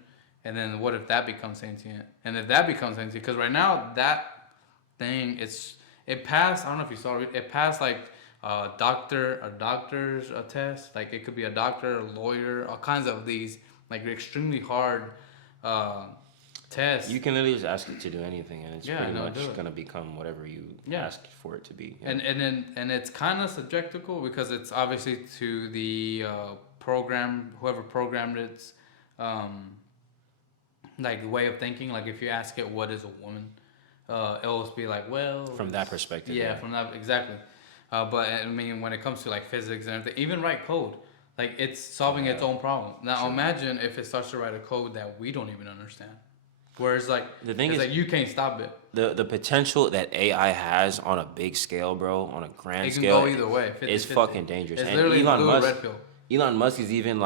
and then what if that becomes sentient? And if that becomes sentient, because right now that thing it passed. I don't know if you saw it. It passed like doctor's test. Like it could be a doctor, a lawyer, all kinds of these like extremely hard tests. You can literally just ask it to do anything, and it's pretty much do it. gonna become whatever you ask for it to be. And then it's kind of subjectical because it's obviously to the whoever programmed it, like the way of thinking. Like if you ask it what is a woman, it'll just be like, well, from that perspective. Yeah, from that exactly. But I mean, when it comes to like physics and everything, even write code, like it's solving its own problem. Now imagine if it starts to write a code that we don't even understand. Whereas like the thing is, like you can't stop it. The potential that AI has on a big scale, bro, on a grand scale, go either way. 50, it's 50. fucking dangerous. It's and literally red pill. Elon Musk is even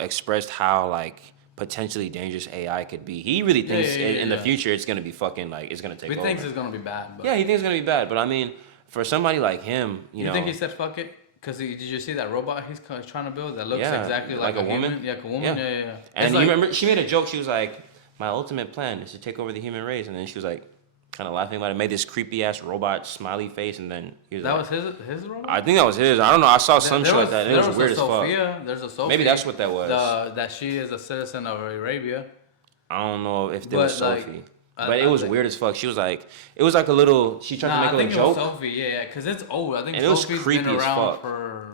expressed how like potentially dangerous AI could be. He really thinks in the future it's gonna be fucking like it's gonna take over. He thinks it's gonna be bad. But yeah, he thinks it's gonna be bad. But I mean, for somebody like him, you know, think he said fuck it? Because did you see that robot he's trying to build that looks exactly like a woman? Human? Yeah, like a woman. Yeah. And you remember she made a joke. She was like, "My ultimate plan is to take over the human race," and then she was like, kind of laughing about it. Made this creepy ass robot smiley face, and then he was was his robot. I think that was his. I don't know. I saw some shit like that. It was weird as fuck. There's a Sophia. Maybe that's what that was. That she is a citizen of Arabia. I don't know if there was Sophie. Like, but it was weird as fuck. She was like, it was like a little. She tried to make a little joke. It was Sophie, yeah, because it's old. I think and Sophie's it was creepy been around as fuck. for.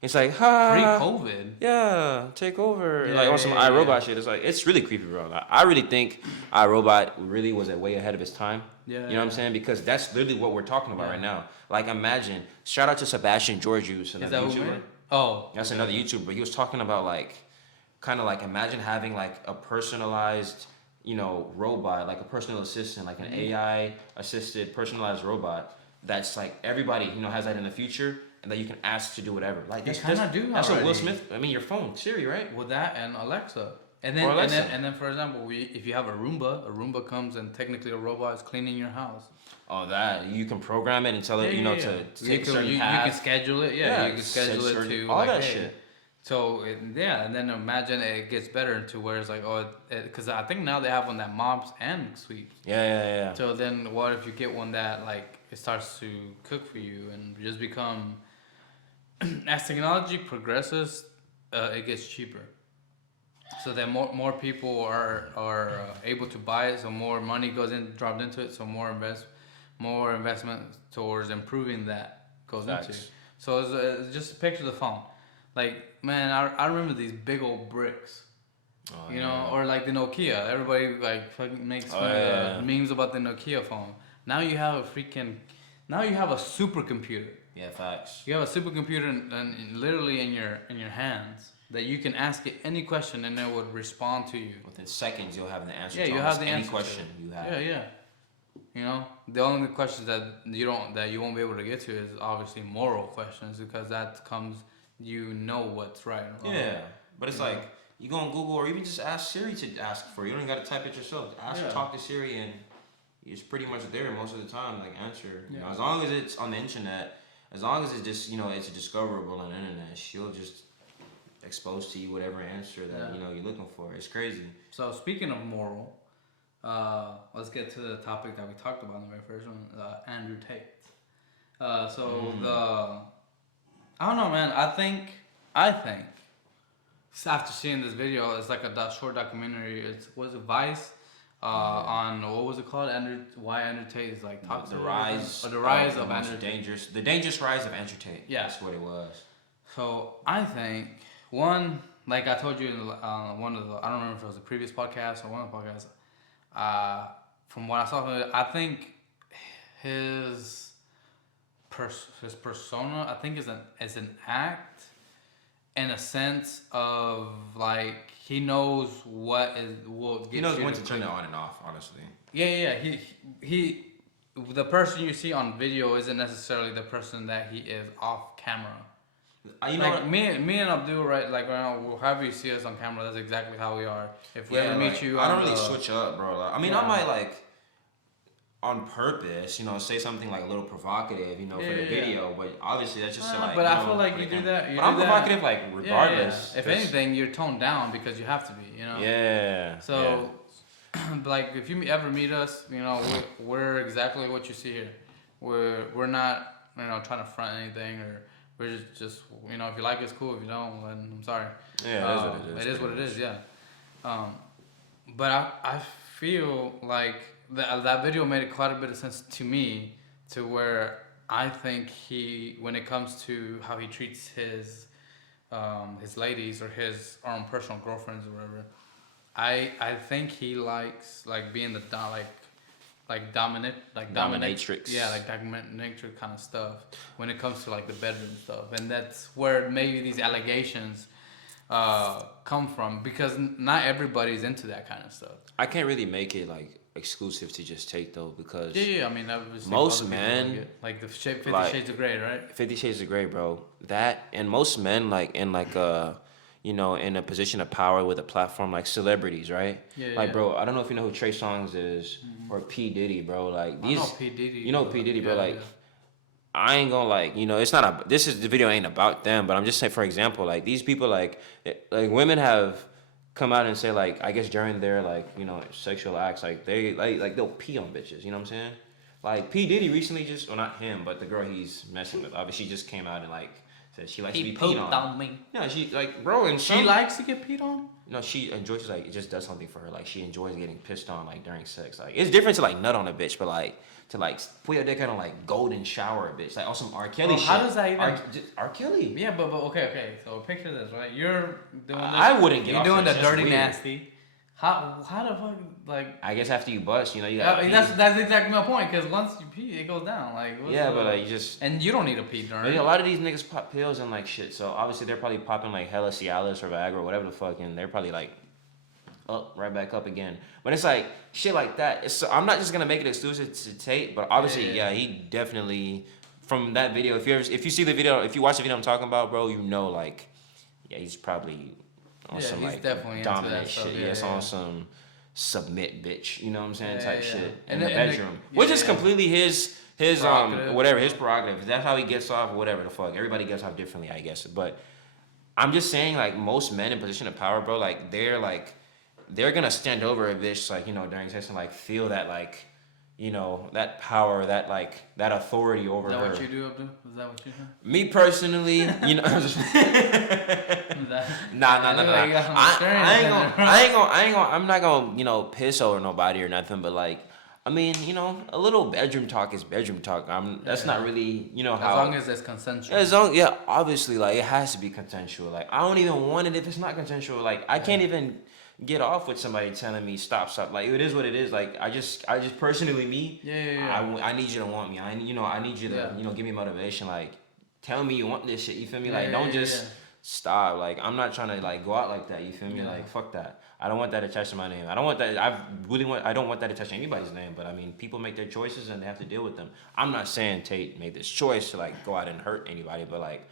It's like, pre-COVID. Yeah, take over. Like on some iRobot shit. It's like it's really creepy, bro. I really think iRobot really was way ahead of its time. Yeah. You know what I'm saying? Because that's literally what we're talking about right now. Like imagine, shout out to Sebastian Georgiou, another YouTuber. Oh. That's another YouTuber. He was talking about like kind of like imagine having like a personalized, robot, like a personal assistant, like an AI assisted personalized robot that's like everybody, has that in the future. And that you can ask to do whatever. Like that's what Will Smith. I mean, your phone, Siri, right? With that and Alexa, and then for example, if you have a Roomba comes and technically a robot is cleaning your house. Oh, that you can program it and tell it, to take certain path. You can schedule it. Yeah, you can schedule it to all like, that shit. So and then imagine it gets better to where it's like because I think now they have one that mops and sweeps. Yeah. So then what if you get one that like it starts to cook for you and just become as technology progresses, it gets cheaper. So that more people are able to buy it. So more money dropped into it. So more investment towards improving that goes into it. So it's just picture the phone. Like man, I remember these big old bricks. Or like the Nokia. Everybody like fucking makes memes about the Nokia phone. Now you have a supercomputer. Yeah, facts. You have a supercomputer and literally in your hands that you can ask it any question and it would respond to you. Within seconds, you'll have the answer. Yeah, to you have the any answer question you have. Yeah. The only questions that you won't be able to get to is obviously moral questions because that comes what's right or wrong. Yeah, but it's like you go on Google or even just ask Siri to ask for you. You don't even got to type it yourself. Talk to Siri and it's pretty much there most of the time. Like answer. Yeah. As long as it's on the internet. As long as it's just, it's discoverable on the internet, she'll just expose to you whatever answer that, you're looking for. It's crazy. So speaking of moral, let's get to the topic that we talked about in the very first one, Andrew Tate. I don't know, man. I think after seeing this video, it's like a short documentary. Was it Vice? On what was it called? Why Andrew Tate is like the rise of Andrew Tate. The dangerous rise of Andrew Tate. Yeah, that's what it was. So I think one, like I told you in one of the, I don't remember if it was the previous podcast or one of the podcasts. From what I saw, I think his persona, I think is an act, in a sense of like. He knows what will get. He knows when to turn it on and off. Honestly. Yeah. He, the person you see on video isn't necessarily the person that he is off camera. Me and Abdul, right? Like right now, however you see us on camera, that's exactly how we are. If we ever meet you, I don't really switch up, bro. Like, I mean, I might like on purpose, say something like a little provocative, for the video, but obviously that's just but I feel like you do that. But I'm provocative, like regardless. If anything, you're toned down because you have to be, Yeah. So, like, if you ever meet us, we're exactly what you see here. We're not trying to front anything, or we're just if you like it's cool. If you don't, then I'm sorry. Yeah, it is what it is. It is what it is. Yeah. But I feel like that video made quite a bit of sense to me, to where I think when it comes to how he treats his ladies or his own personal girlfriends or whatever, I think he likes like being the dominatrix. Yeah, like dominatrix kind of stuff when it comes to like the bedroom stuff, and that's where maybe these allegations come from, because not everybody's into that kind of stuff. I can't really make it like exclusive to just Tate though, because Yeah. I mean, obviously most men like the 50 Shades of Grey, right? 50 Shades of Grey, bro. That, and most men like in like in a position of power with a platform, like celebrities, right? Yeah. Like, bro, I don't know if you know who Trey Songz is, or P Diddy, bro. Like these, I know P Diddy. you know P Diddy, bro. Like, I ain't gonna like, it's not the video ain't about them, but I'm just saying, for example, like these people, like women have come out and say, like, I guess during their like sexual acts, like they like they'll pee on bitches, you know what I'm saying? Like P Diddy recently just, well, not him, but the girl he's messing with, obviously she just came out and like said she likes to be peed on. Me. Yeah, she like, bro, and she likes to get peed on. No, she enjoys, like, it just does something for her. Like, she enjoys getting pissed on, like, during sex. Like, it's different to, like, nut on a bitch, but, like, to, like, put your dick on, like, golden shower a bitch. Like, on some R. Kelly shit. How does that even... R. Kelly. Yeah, but okay. So, picture this, right? You're doing this. I wouldn't get off You're doing that. the dirty nasty. How the fuck, like... I guess after you bust, you got that's exactly my point, because once you pee, it goes down. Like, but, like, you just... And you don't need to pee during. A lot of these niggas pop pills and, like, shit. So, obviously, they're probably popping, like, hella Cialis or Viagra or whatever the fuck, and they're probably, like... right back up again. But it's like shit like that. I'm not just gonna make it exclusive to Tate, but obviously, yeah, he definitely, from that video, if you see the video, if you watch the video I'm talking about, bro, like, yeah, he's probably on some like dominant shit. It's on some submit bitch, you know what I'm saying, type shit in the bedroom, which is completely his whatever, his prerogative. That's how he gets off, whatever the fuck. Everybody gets off differently, I guess. But I'm just saying, like, most men in position of power, bro, like they're gonna stand over a bitch, like, during sex and, like, feel that, like, that power, that, like, that authority over her. Is that what you do, Abdul? Is that what you do? Me personally, I'm just... Nah. I'm not gonna, piss over nobody or nothing, but, like, I mean, a little bedroom talk is bedroom talk. That's not really, how... As long as it's consensual. Obviously, like, it has to be consensual. Like, I don't even want it if it's not consensual. Like, I can't even get off with somebody telling me stop. Like, it is what it is. Like, I just personally, me, I need you to want me. I need you to, give me motivation. Like, tell me you want this shit. You feel me? Like, don't just stop. Like, I'm not trying to, like, go out like that. You feel me? Like, fuck that. I don't want that attached to my name. I don't want that. I don't want that attached to anybody's name. But I mean, people make their choices and they have to deal with them. I'm not saying Tate made this choice to, like, go out and hurt anybody. But, like,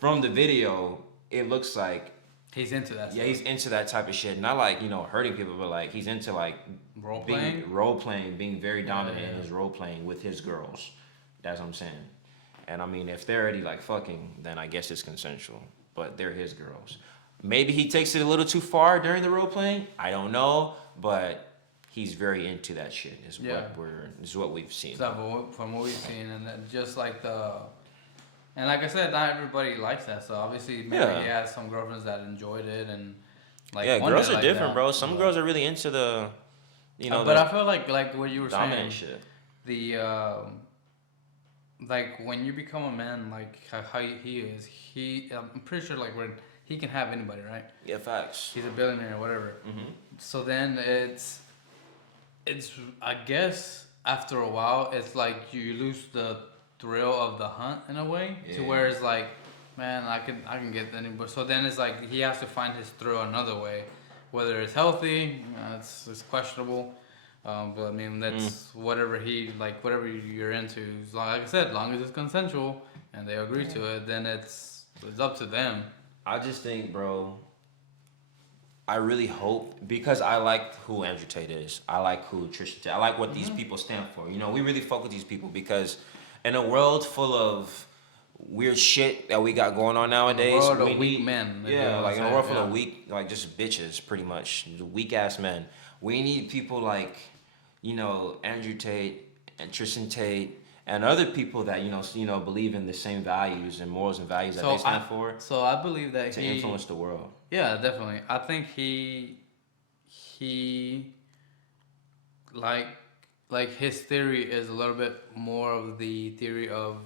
from the video, it looks like he's into that stuff. Yeah, he's into that type of shit. Not like, hurting people, but like he's into like role playing, being very dominant in his role playing with his girls. That's what I'm saying. And I mean, if they're already like fucking, then I guess it's consensual. But they're his girls. Maybe he takes it a little too far during the role playing. I don't know, but he's very into that shit. Is what we've seen. So from what we've seen, and then just like and like I said, not everybody likes that. So obviously, maybe he has some girlfriends that enjoyed it, and like girls are different, bro. Some girls are really into the, but I feel like what you were dominant saying, shit. The like when you become a man, like how he is, I'm pretty sure like when he can have anybody, right? Yeah, facts. He's a billionaire or whatever. Mm-hmm. So then it's I guess after a while, it's like you lose the thrill of the hunt in a way, to where it's like, man, I can get anybody. So then it's like he has to find his thrill another way, whether it's healthy, it's questionable. But I mean, that's whatever you're into. Like I said, long as it's consensual and they agree to it, then it's up to them. I just think, bro, I really hope, because I like who Andrew Tate is. I like who Trisha Tate. I like what these people stand for. We really fuck with these people, because in a world full of weird shit that we got going on nowadays, in a world of weak men. Yeah, like in a world full of weak, like just bitches, pretty much, weak ass men. We need people like, Andrew Tate and Tristan Tate and other people that believe in the same values and morals and values that they stand for. So I believe that to influence the world. Yeah, definitely. I think he like his theory is a little bit more of the theory of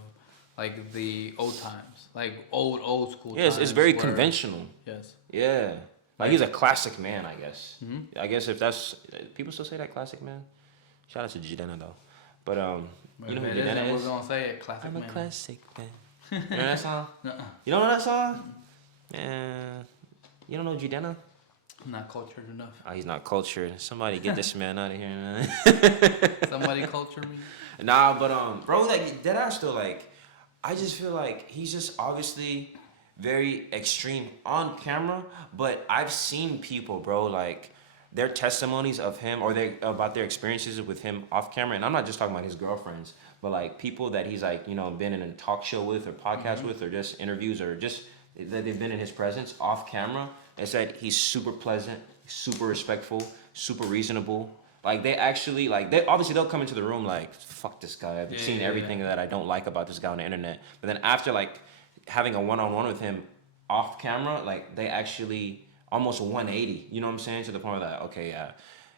like the old times, like old school. Yes, times it's very conventional. Yes. Yeah, like he's a classic man, I guess. Mm-hmm. I guess if that's people still say that classic man. Shout out to Jidena though, but you know who Jidena is? We're gonna say it, classic I'm man. a classic man. You know that song? Uh-uh. You don't know that song? Man, you don't know Jidena? I'm not cultured enough. Oh, he's not cultured. Somebody get this man out of here, man. Somebody culture me. Nah, but bro, like that I still like. I just feel like he's just obviously very extreme on camera, but I've seen people, bro, like their testimonies of him or about their experiences with him off camera, and I'm not just talking about his girlfriends, but like people that he's like been in a talk show with or podcast with or just interviews or just that they've been in his presence off camera. They said he's super pleasant, super respectful, super reasonable. Like they actually they'll come into the room like, fuck this guy. I've seen everything that I don't like about this guy on the internet. But then after like having a one-on-one with him off camera, like they actually almost 180. You know what I'm saying? To the point that okay,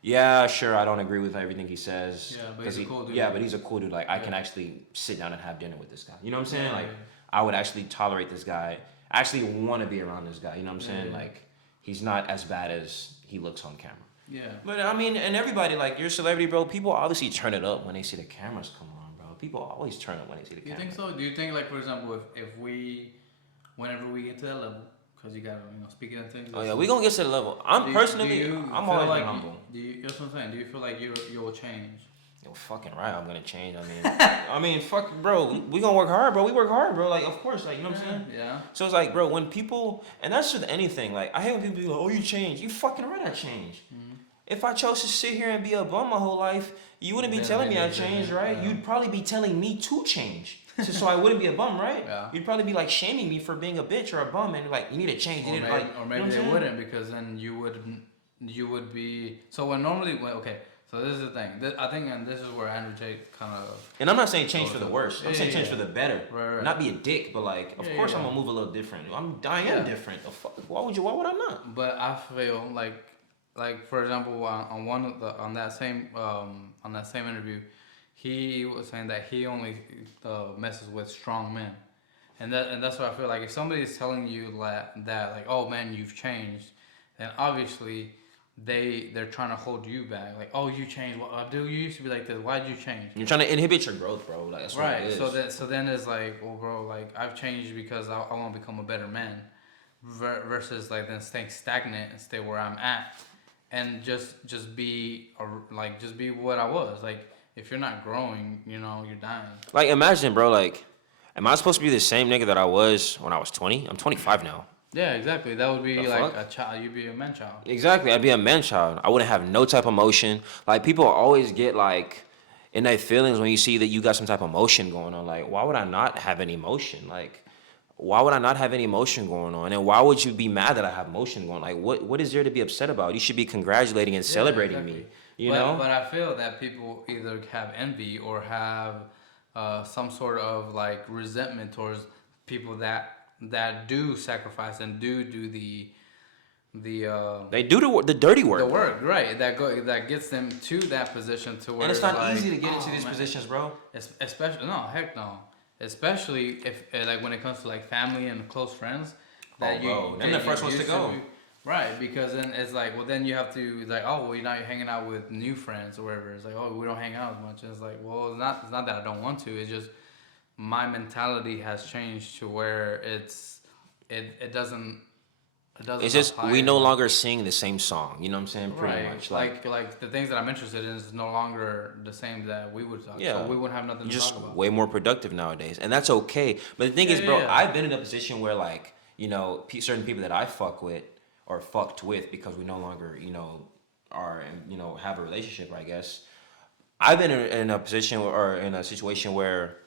yeah, sure, I don't agree with everything he says. Yeah, but he's a cool dude. Yeah, but he's a cool dude. Like I can actually sit down and have dinner with this guy. You know what I'm saying? I would actually tolerate this guy. I actually want to be around this guy. You know what I'm saying? Like he's not as bad as he looks on camera. Yeah. But I mean, and everybody, like, you're a celebrity, bro. People obviously turn it up when they see the cameras come on, bro. People always turn it when they see the cameras. You think so? Do you think, like, for example, if we, whenever we get to that level, because you gotta, speaking of things. Oh yeah, we gonna get to the level. I'm always humble. That's what I'm saying. Do you feel like you'll change? You're fucking right. I'm gonna change. I mean, fuck, bro. We gonna work hard, bro. We work hard, bro. Like, of course, like, you know what I'm saying? Yeah. So it's like, bro, when people, and that's with anything. Like, I hate when people be like, oh, you changed. You fucking right, I changed. Mm-hmm. If I chose to sit here and be a bum my whole life, you wouldn't be telling me I changed, right? Yeah. You'd probably be telling me to change. So I wouldn't be a bum, right? Yeah. You'd probably be like shaming me for being a bitch or a bum and like, you need to change. Or maybe they wouldn't, because then you would be, so when normally, so this is the thing. I think, and this is where Andrew Tate kind of. And I'm not saying change for the worse. I'm saying change for the better. Right. Not be a dick, but like, of course I'm gonna move a little different. I am different. The fuck? Why would I not? But I feel like for example, on that same interview, he was saying that he only messes with strong men, and that's what I feel like. If somebody is telling you that like, oh man, you've changed, then obviously they're trying to hold you back. Like, oh, you changed. Well, Abdul, you used to be like this. Why'd you change? You're trying to inhibit your growth, bro. Like, that's right. What it is. So then it's like, well, bro, like I've changed because I want to become a better man, versus like then staying stagnant and stay where I'm at, and just be what I was. Like, if you're not growing, you're dying. Like, imagine, bro. Like, am I supposed to be the same nigga that I was when I was 20? I'm 25 now. Yeah, exactly. That would be like a child. You'd be a man child. Exactly. I'd be a man child. I wouldn't have no type of emotion. Like, people always get like in their feelings when you see that you got some type of emotion going on. Like, why would I not have any emotion? Like, why would I not have any emotion going on? And why would you be mad that I have emotion going on? Like, what is there to be upset about? You should be congratulating and celebrating me. You know? But I feel that people either have envy or have some sort of like resentment towards people that do sacrifice and do the they do the dirty work. The work, right? That gets them to that position to where. And it's not easy to get into these positions, bro. Especially heck no. Especially if like when it comes to like family and close friends. They're the first ones to go. Right, because then it's like, well, then you have to like, oh, well, now you're hanging out with new friends or whatever. It's like, oh, we don't hang out as much. And it's like, well, it's not that I don't want to. It's just my mentality has changed to where it doesn't. It's just we no longer sing the same song. You know what I'm saying? Pretty much. Like the things that I'm interested in is no longer the same that we would talk. Yeah. So we wouldn't have nothing to talk about. Just way more productive nowadays, and that's okay. But the thing is, bro, I've been in a position where like certain people that I fuck with or fucked with because we no longer are have a relationship. I guess I've been in a position or in a situation where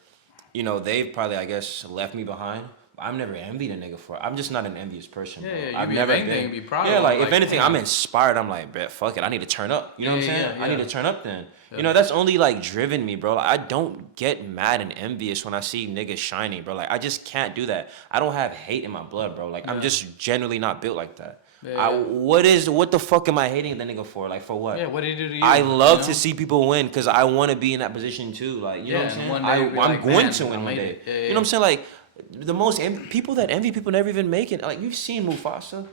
they've probably I guess left me behind. I've never envied a nigga for it. I'm just not an envious person, bro. Yeah, I've be never anything, been. be proud Yeah, of like it, if anything, hey. I'm inspired. I'm like, bet, fuck it. I need to turn up. You know what I'm saying? I need to turn up then. Yeah. You know, that's only like driven me, bro. Like, I don't get mad and envious when I see niggas shining, bro. Like I just can't do that. I don't have hate in my blood, bro. Like I'm just generally not built like that. What the fuck am I hating the nigga for? Like for what? Yeah, what did he do to you? I love to see people win because I want to be in that position too. Like you know what I'm saying? I'm going to win one day. You know what I'm saying? Like the most people that envy people never even make it. Like you've seen Mufasa.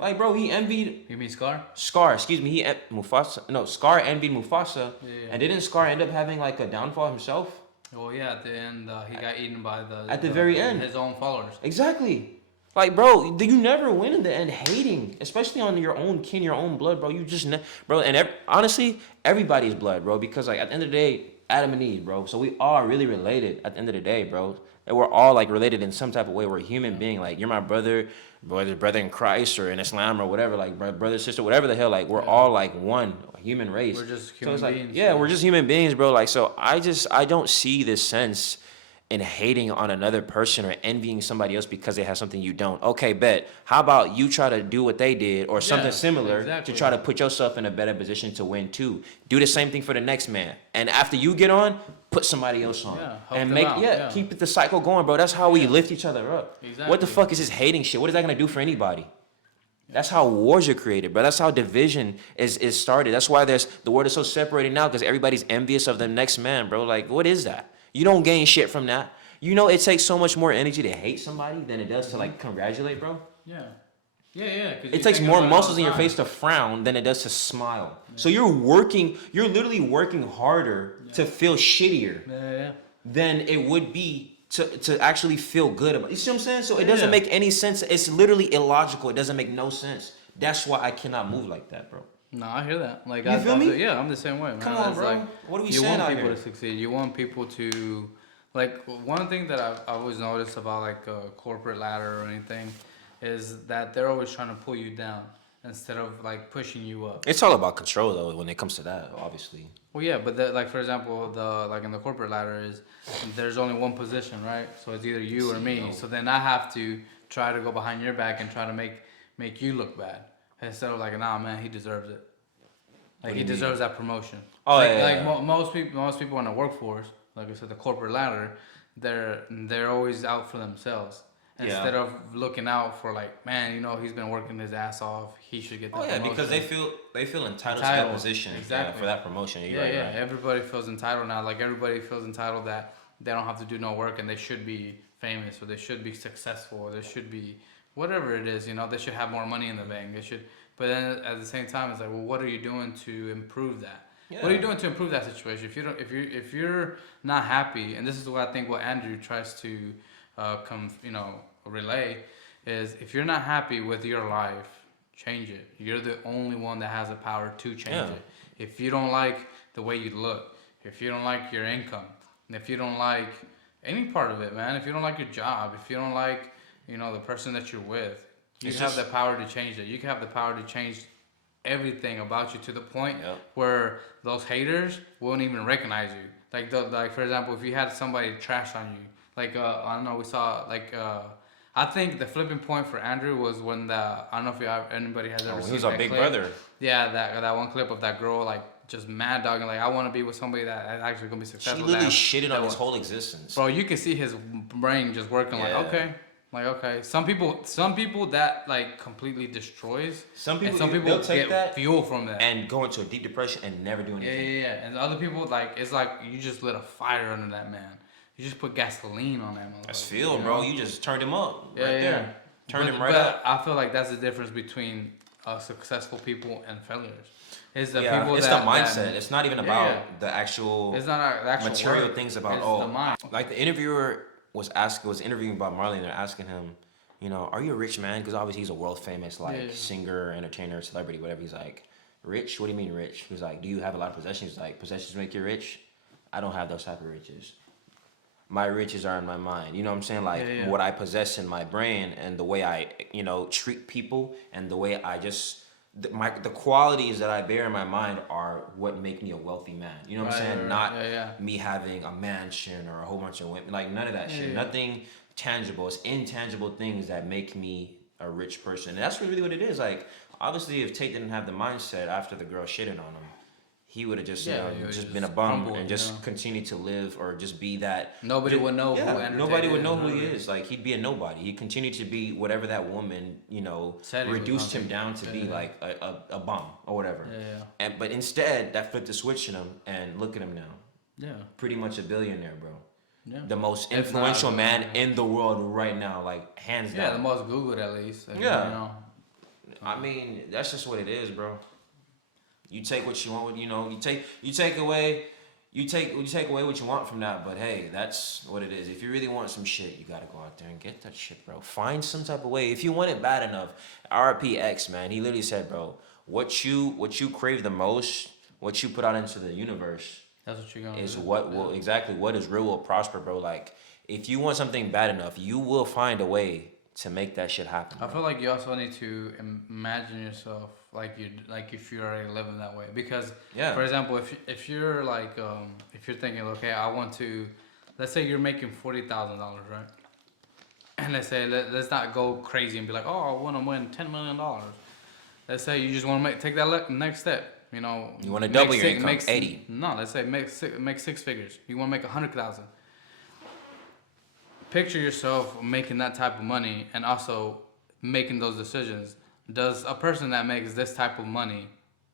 Like bro, he envied. You mean Scar? Scar, excuse me. Mufasa. No, Scar envied Mufasa. And didn't Scar end up having like a downfall himself? Well, yeah. At the end, he got eaten by the very end his own followers. Exactly. Like, bro, you never win in the end hating, especially on your own kin, your own blood, bro. You just, bro, and honestly, everybody's blood, bro, because, like, at the end of the day, Adam and Eve, bro. So we are really related at the end of the day, bro. And we're all, like, related in some type of way. We're a human being. Like, you're my brother in Christ or in Islam or whatever, like, brother, sister, whatever the hell. Like, we're all, like, one human race. We're just human beings. Yeah, we're just human beings, bro. Like, so I don't see this sense in hating on another person or envying somebody else because they have something you don't. Okay, bet. How about you try to do what they did or something similar to try to put yourself in a better position to win too. Do the same thing for the next man. And after you get on, put somebody else on. And keep the cycle going, bro. That's how we lift each other up. Exactly. What the fuck is this hating shit? What is that gonna do for anybody? That's how wars are created, bro. That's how division is started. That's why the world is so separated now because everybody's envious of the next man, bro. Like, what is that? You don't gain shit from that. You know, it takes so much more energy to hate somebody than it does to, like, congratulate, bro. Yeah. It takes more muscles in your face to frown than it does to smile. Yeah. So you're literally working harder to feel shittier than it would be to actually feel good about it. You see what I'm saying? So it doesn't make any sense. It's literally illogical. It doesn't make no sense. That's why I cannot move like that, bro. No, I hear that. Like, you feel me? Yeah, I'm the same way, man. Come on, bro. Like, what are we saying out here? You want people to succeed. You want people to... Like, one thing that I've always noticed about, like, a corporate ladder or anything is that they're always trying to pull you down instead of, like, pushing you up. It's all about control, though, when it comes to that, obviously. Well, yeah, but, like, for example, like, in the corporate ladder is there's only one position, right? So it's either you or me. So then I have to try to go behind your back and try to make you look bad instead of, like, nah, man, he deserves it. Like, he deserves that promotion. Oh, like, most people in the workforce, like I said, the corporate ladder, they're always out for themselves instead of looking out for, like, man, you know, he's been working his ass off. He should get that promotion. Because they feel entitled to that position for that promotion. Right. Everybody feels entitled now. Like, everybody feels entitled that they don't have to do no work and they should be famous or they should be successful or they should be whatever it is. You know, they should have more money in the bank. They should. But then at the same time, it's like, well, what are you doing to improve that? Yeah. What are you doing to improve that situation? If you're not happy, and this is what I think what Andrew tries to relay is, if you're not happy with your life, change it. You're the only one that has the power to change it. If you don't like the way you look, if you don't like your income, and if you don't like any part of it, man, if you don't like your job, if you don't like, you know, the person that you're with, you have the power to change it. You have the power to change everything about you to the point where those haters won't even recognize you. Like for example, if you had somebody trash on you, like I don't know, we saw like I think the flipping point for Andrew was when I don't know if anybody has ever seen he was that a big clip. brother. Yeah, that one clip of that girl like just mad dogging, like, I want to be with somebody that actually gonna be successful. She literally shitted on his whole existence. Bro, you can see his brain just working like, okay. Some people that like completely destroys. Some people they'll take get that fuel from that and go into a deep depression and never do anything. Yeah. And other people, like, it's like you just lit a fire under that man. You just put gasoline on that motherfucker. That's fuel, bro. You just turned him up there. Turned him right but up. I feel like that's the difference between successful people and failures. It's the mindset. It's not even about the actual. It's not the actual material work. things about. It's the mind. Like the interviewer was interviewing Bob Marley, and they're asking him, you know, are you a rich man? Because obviously he's a world famous singer, entertainer, celebrity, whatever. He's like, rich? What do you mean rich? He's like, do you have a lot of possessions? He's like, possessions make you rich? I don't have those type of riches. My riches are in my mind. You know what I'm saying? Like what I possess in my brain and the way I, you know, treat people and the way I just the qualities that I bear in my mind are what make me a wealthy man. You know what I'm saying? Right, Not me having a mansion or a whole bunch of women. Like none of that shit. Nothing tangible. It's intangible things that make me a rich person. And that's really what it is. Like obviously, if Tate didn't have the mindset after the girl shitted on him, he would have just just been a bum and just continue to live or just be that. Nobody would know who Andrew nobody Tate would is, know who he is. Like he'd be a nobody. He'd continue to be whatever that woman, reduced him down to be like a bum or whatever. But instead, that flipped the switch in him, and look at him now. Yeah. Pretty much a billionaire, bro. Yeah. The most influential man in the world right now, like hands down. Yeah, the most Googled at least. I mean, that's just what it is, bro. You take what you want, you take away what you want from that, but hey, that's what it is. If you really want some shit, you gotta go out there and get that shit, bro. Find some type of way. If you want it bad enough, RPX, man, he literally said, bro, what you crave the most, what you put out into the universe, that's what you're gonna is do. What is real will prosper, bro. Like, if you want something bad enough, you will find a way to make that shit happen. I feel like you also need to imagine yourself if you're already living that way, because for example, if you're like if you're thinking, okay, I want to, let's say you're making $40,000, right? And let's not go crazy and be like, oh, I want to win $10 million. Let's say you just want to take that next step. You want to double your income, 80. No, let's say make six figures. You want to make 100,000. Picture yourself making that type of money and also making those decisions. Does a person that makes this type of money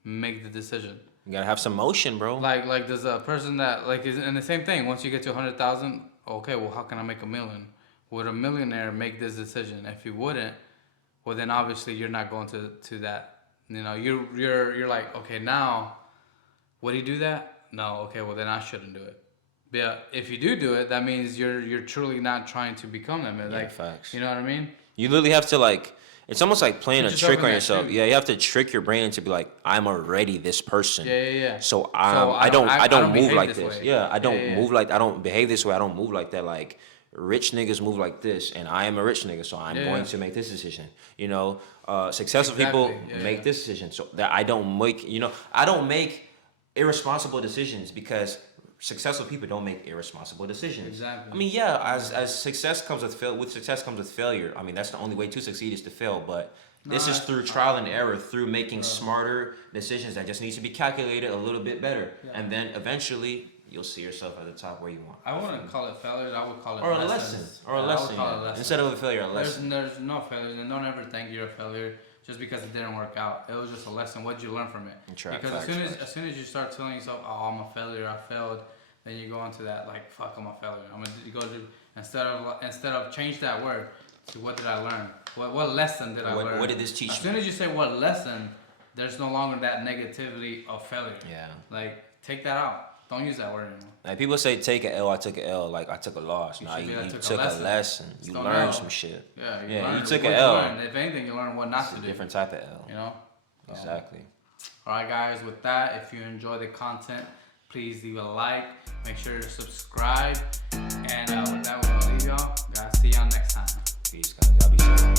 make the decision? You gotta have some motion, bro. Like does a person that is in the same thing, once you get to 100,000, okay, well, how can I make $1 million? Would a millionaire make this decision? If he wouldn't, well, then obviously you're not going to that. You're like, okay, now would he do that? No, okay, well then I shouldn't do it. But yeah, if you do it, that means you're truly not trying to become them. Like, facts. You know what I mean? You literally have to it's almost like playing a trick on yourself. Yeah, you have to trick your brain into be like, I'm already this person. Yeah. So I don't move like this. Yeah, I don't move like, I don't behave this way. I don't move like that. Like rich niggas move like this, and I am a rich nigga, so I'm going to make this decision. Successful people make this decision, so that I don't make irresponsible decisions, because successful people don't make irresponsible decisions. Exactly. I mean, as success comes with success comes with failure. I mean, that's the only way to succeed is to fail. But this is through trial and error, through making smarter decisions that just need to be calculated a little bit better, and then eventually you'll see yourself at the top where you want. I wouldn't call it failures. I would call it a lesson. Or a lesson. Instead of a failure, a lesson. There's no failures, and don't ever think you're a failure just because it didn't work out. It was just a lesson. What did you learn from it? Because as soon as you start telling yourself, "Oh, I'm a failure. I failed," then you go into that like, "Fuck, I'm a failure." I'm gonna go to instead of change that word to what did I learn? What lesson did I learn? What did this teach me? As soon as you say what lesson, there's no longer that negativity of failure. Yeah. Like take that out. Don't use that word anymore. Like people say, take an L. I took an L. Like I took a loss. No, you took a lesson. You learned some shit. Yeah, you took an L. If anything, you learn what not to do. Different type of L. You know. Exactly. All right, guys. With that, if you enjoy the content, please leave a like. Make sure to subscribe. And with that, we're gonna leave y'all. Guys, see y'all next time. Peace, guys. Y'all be safe.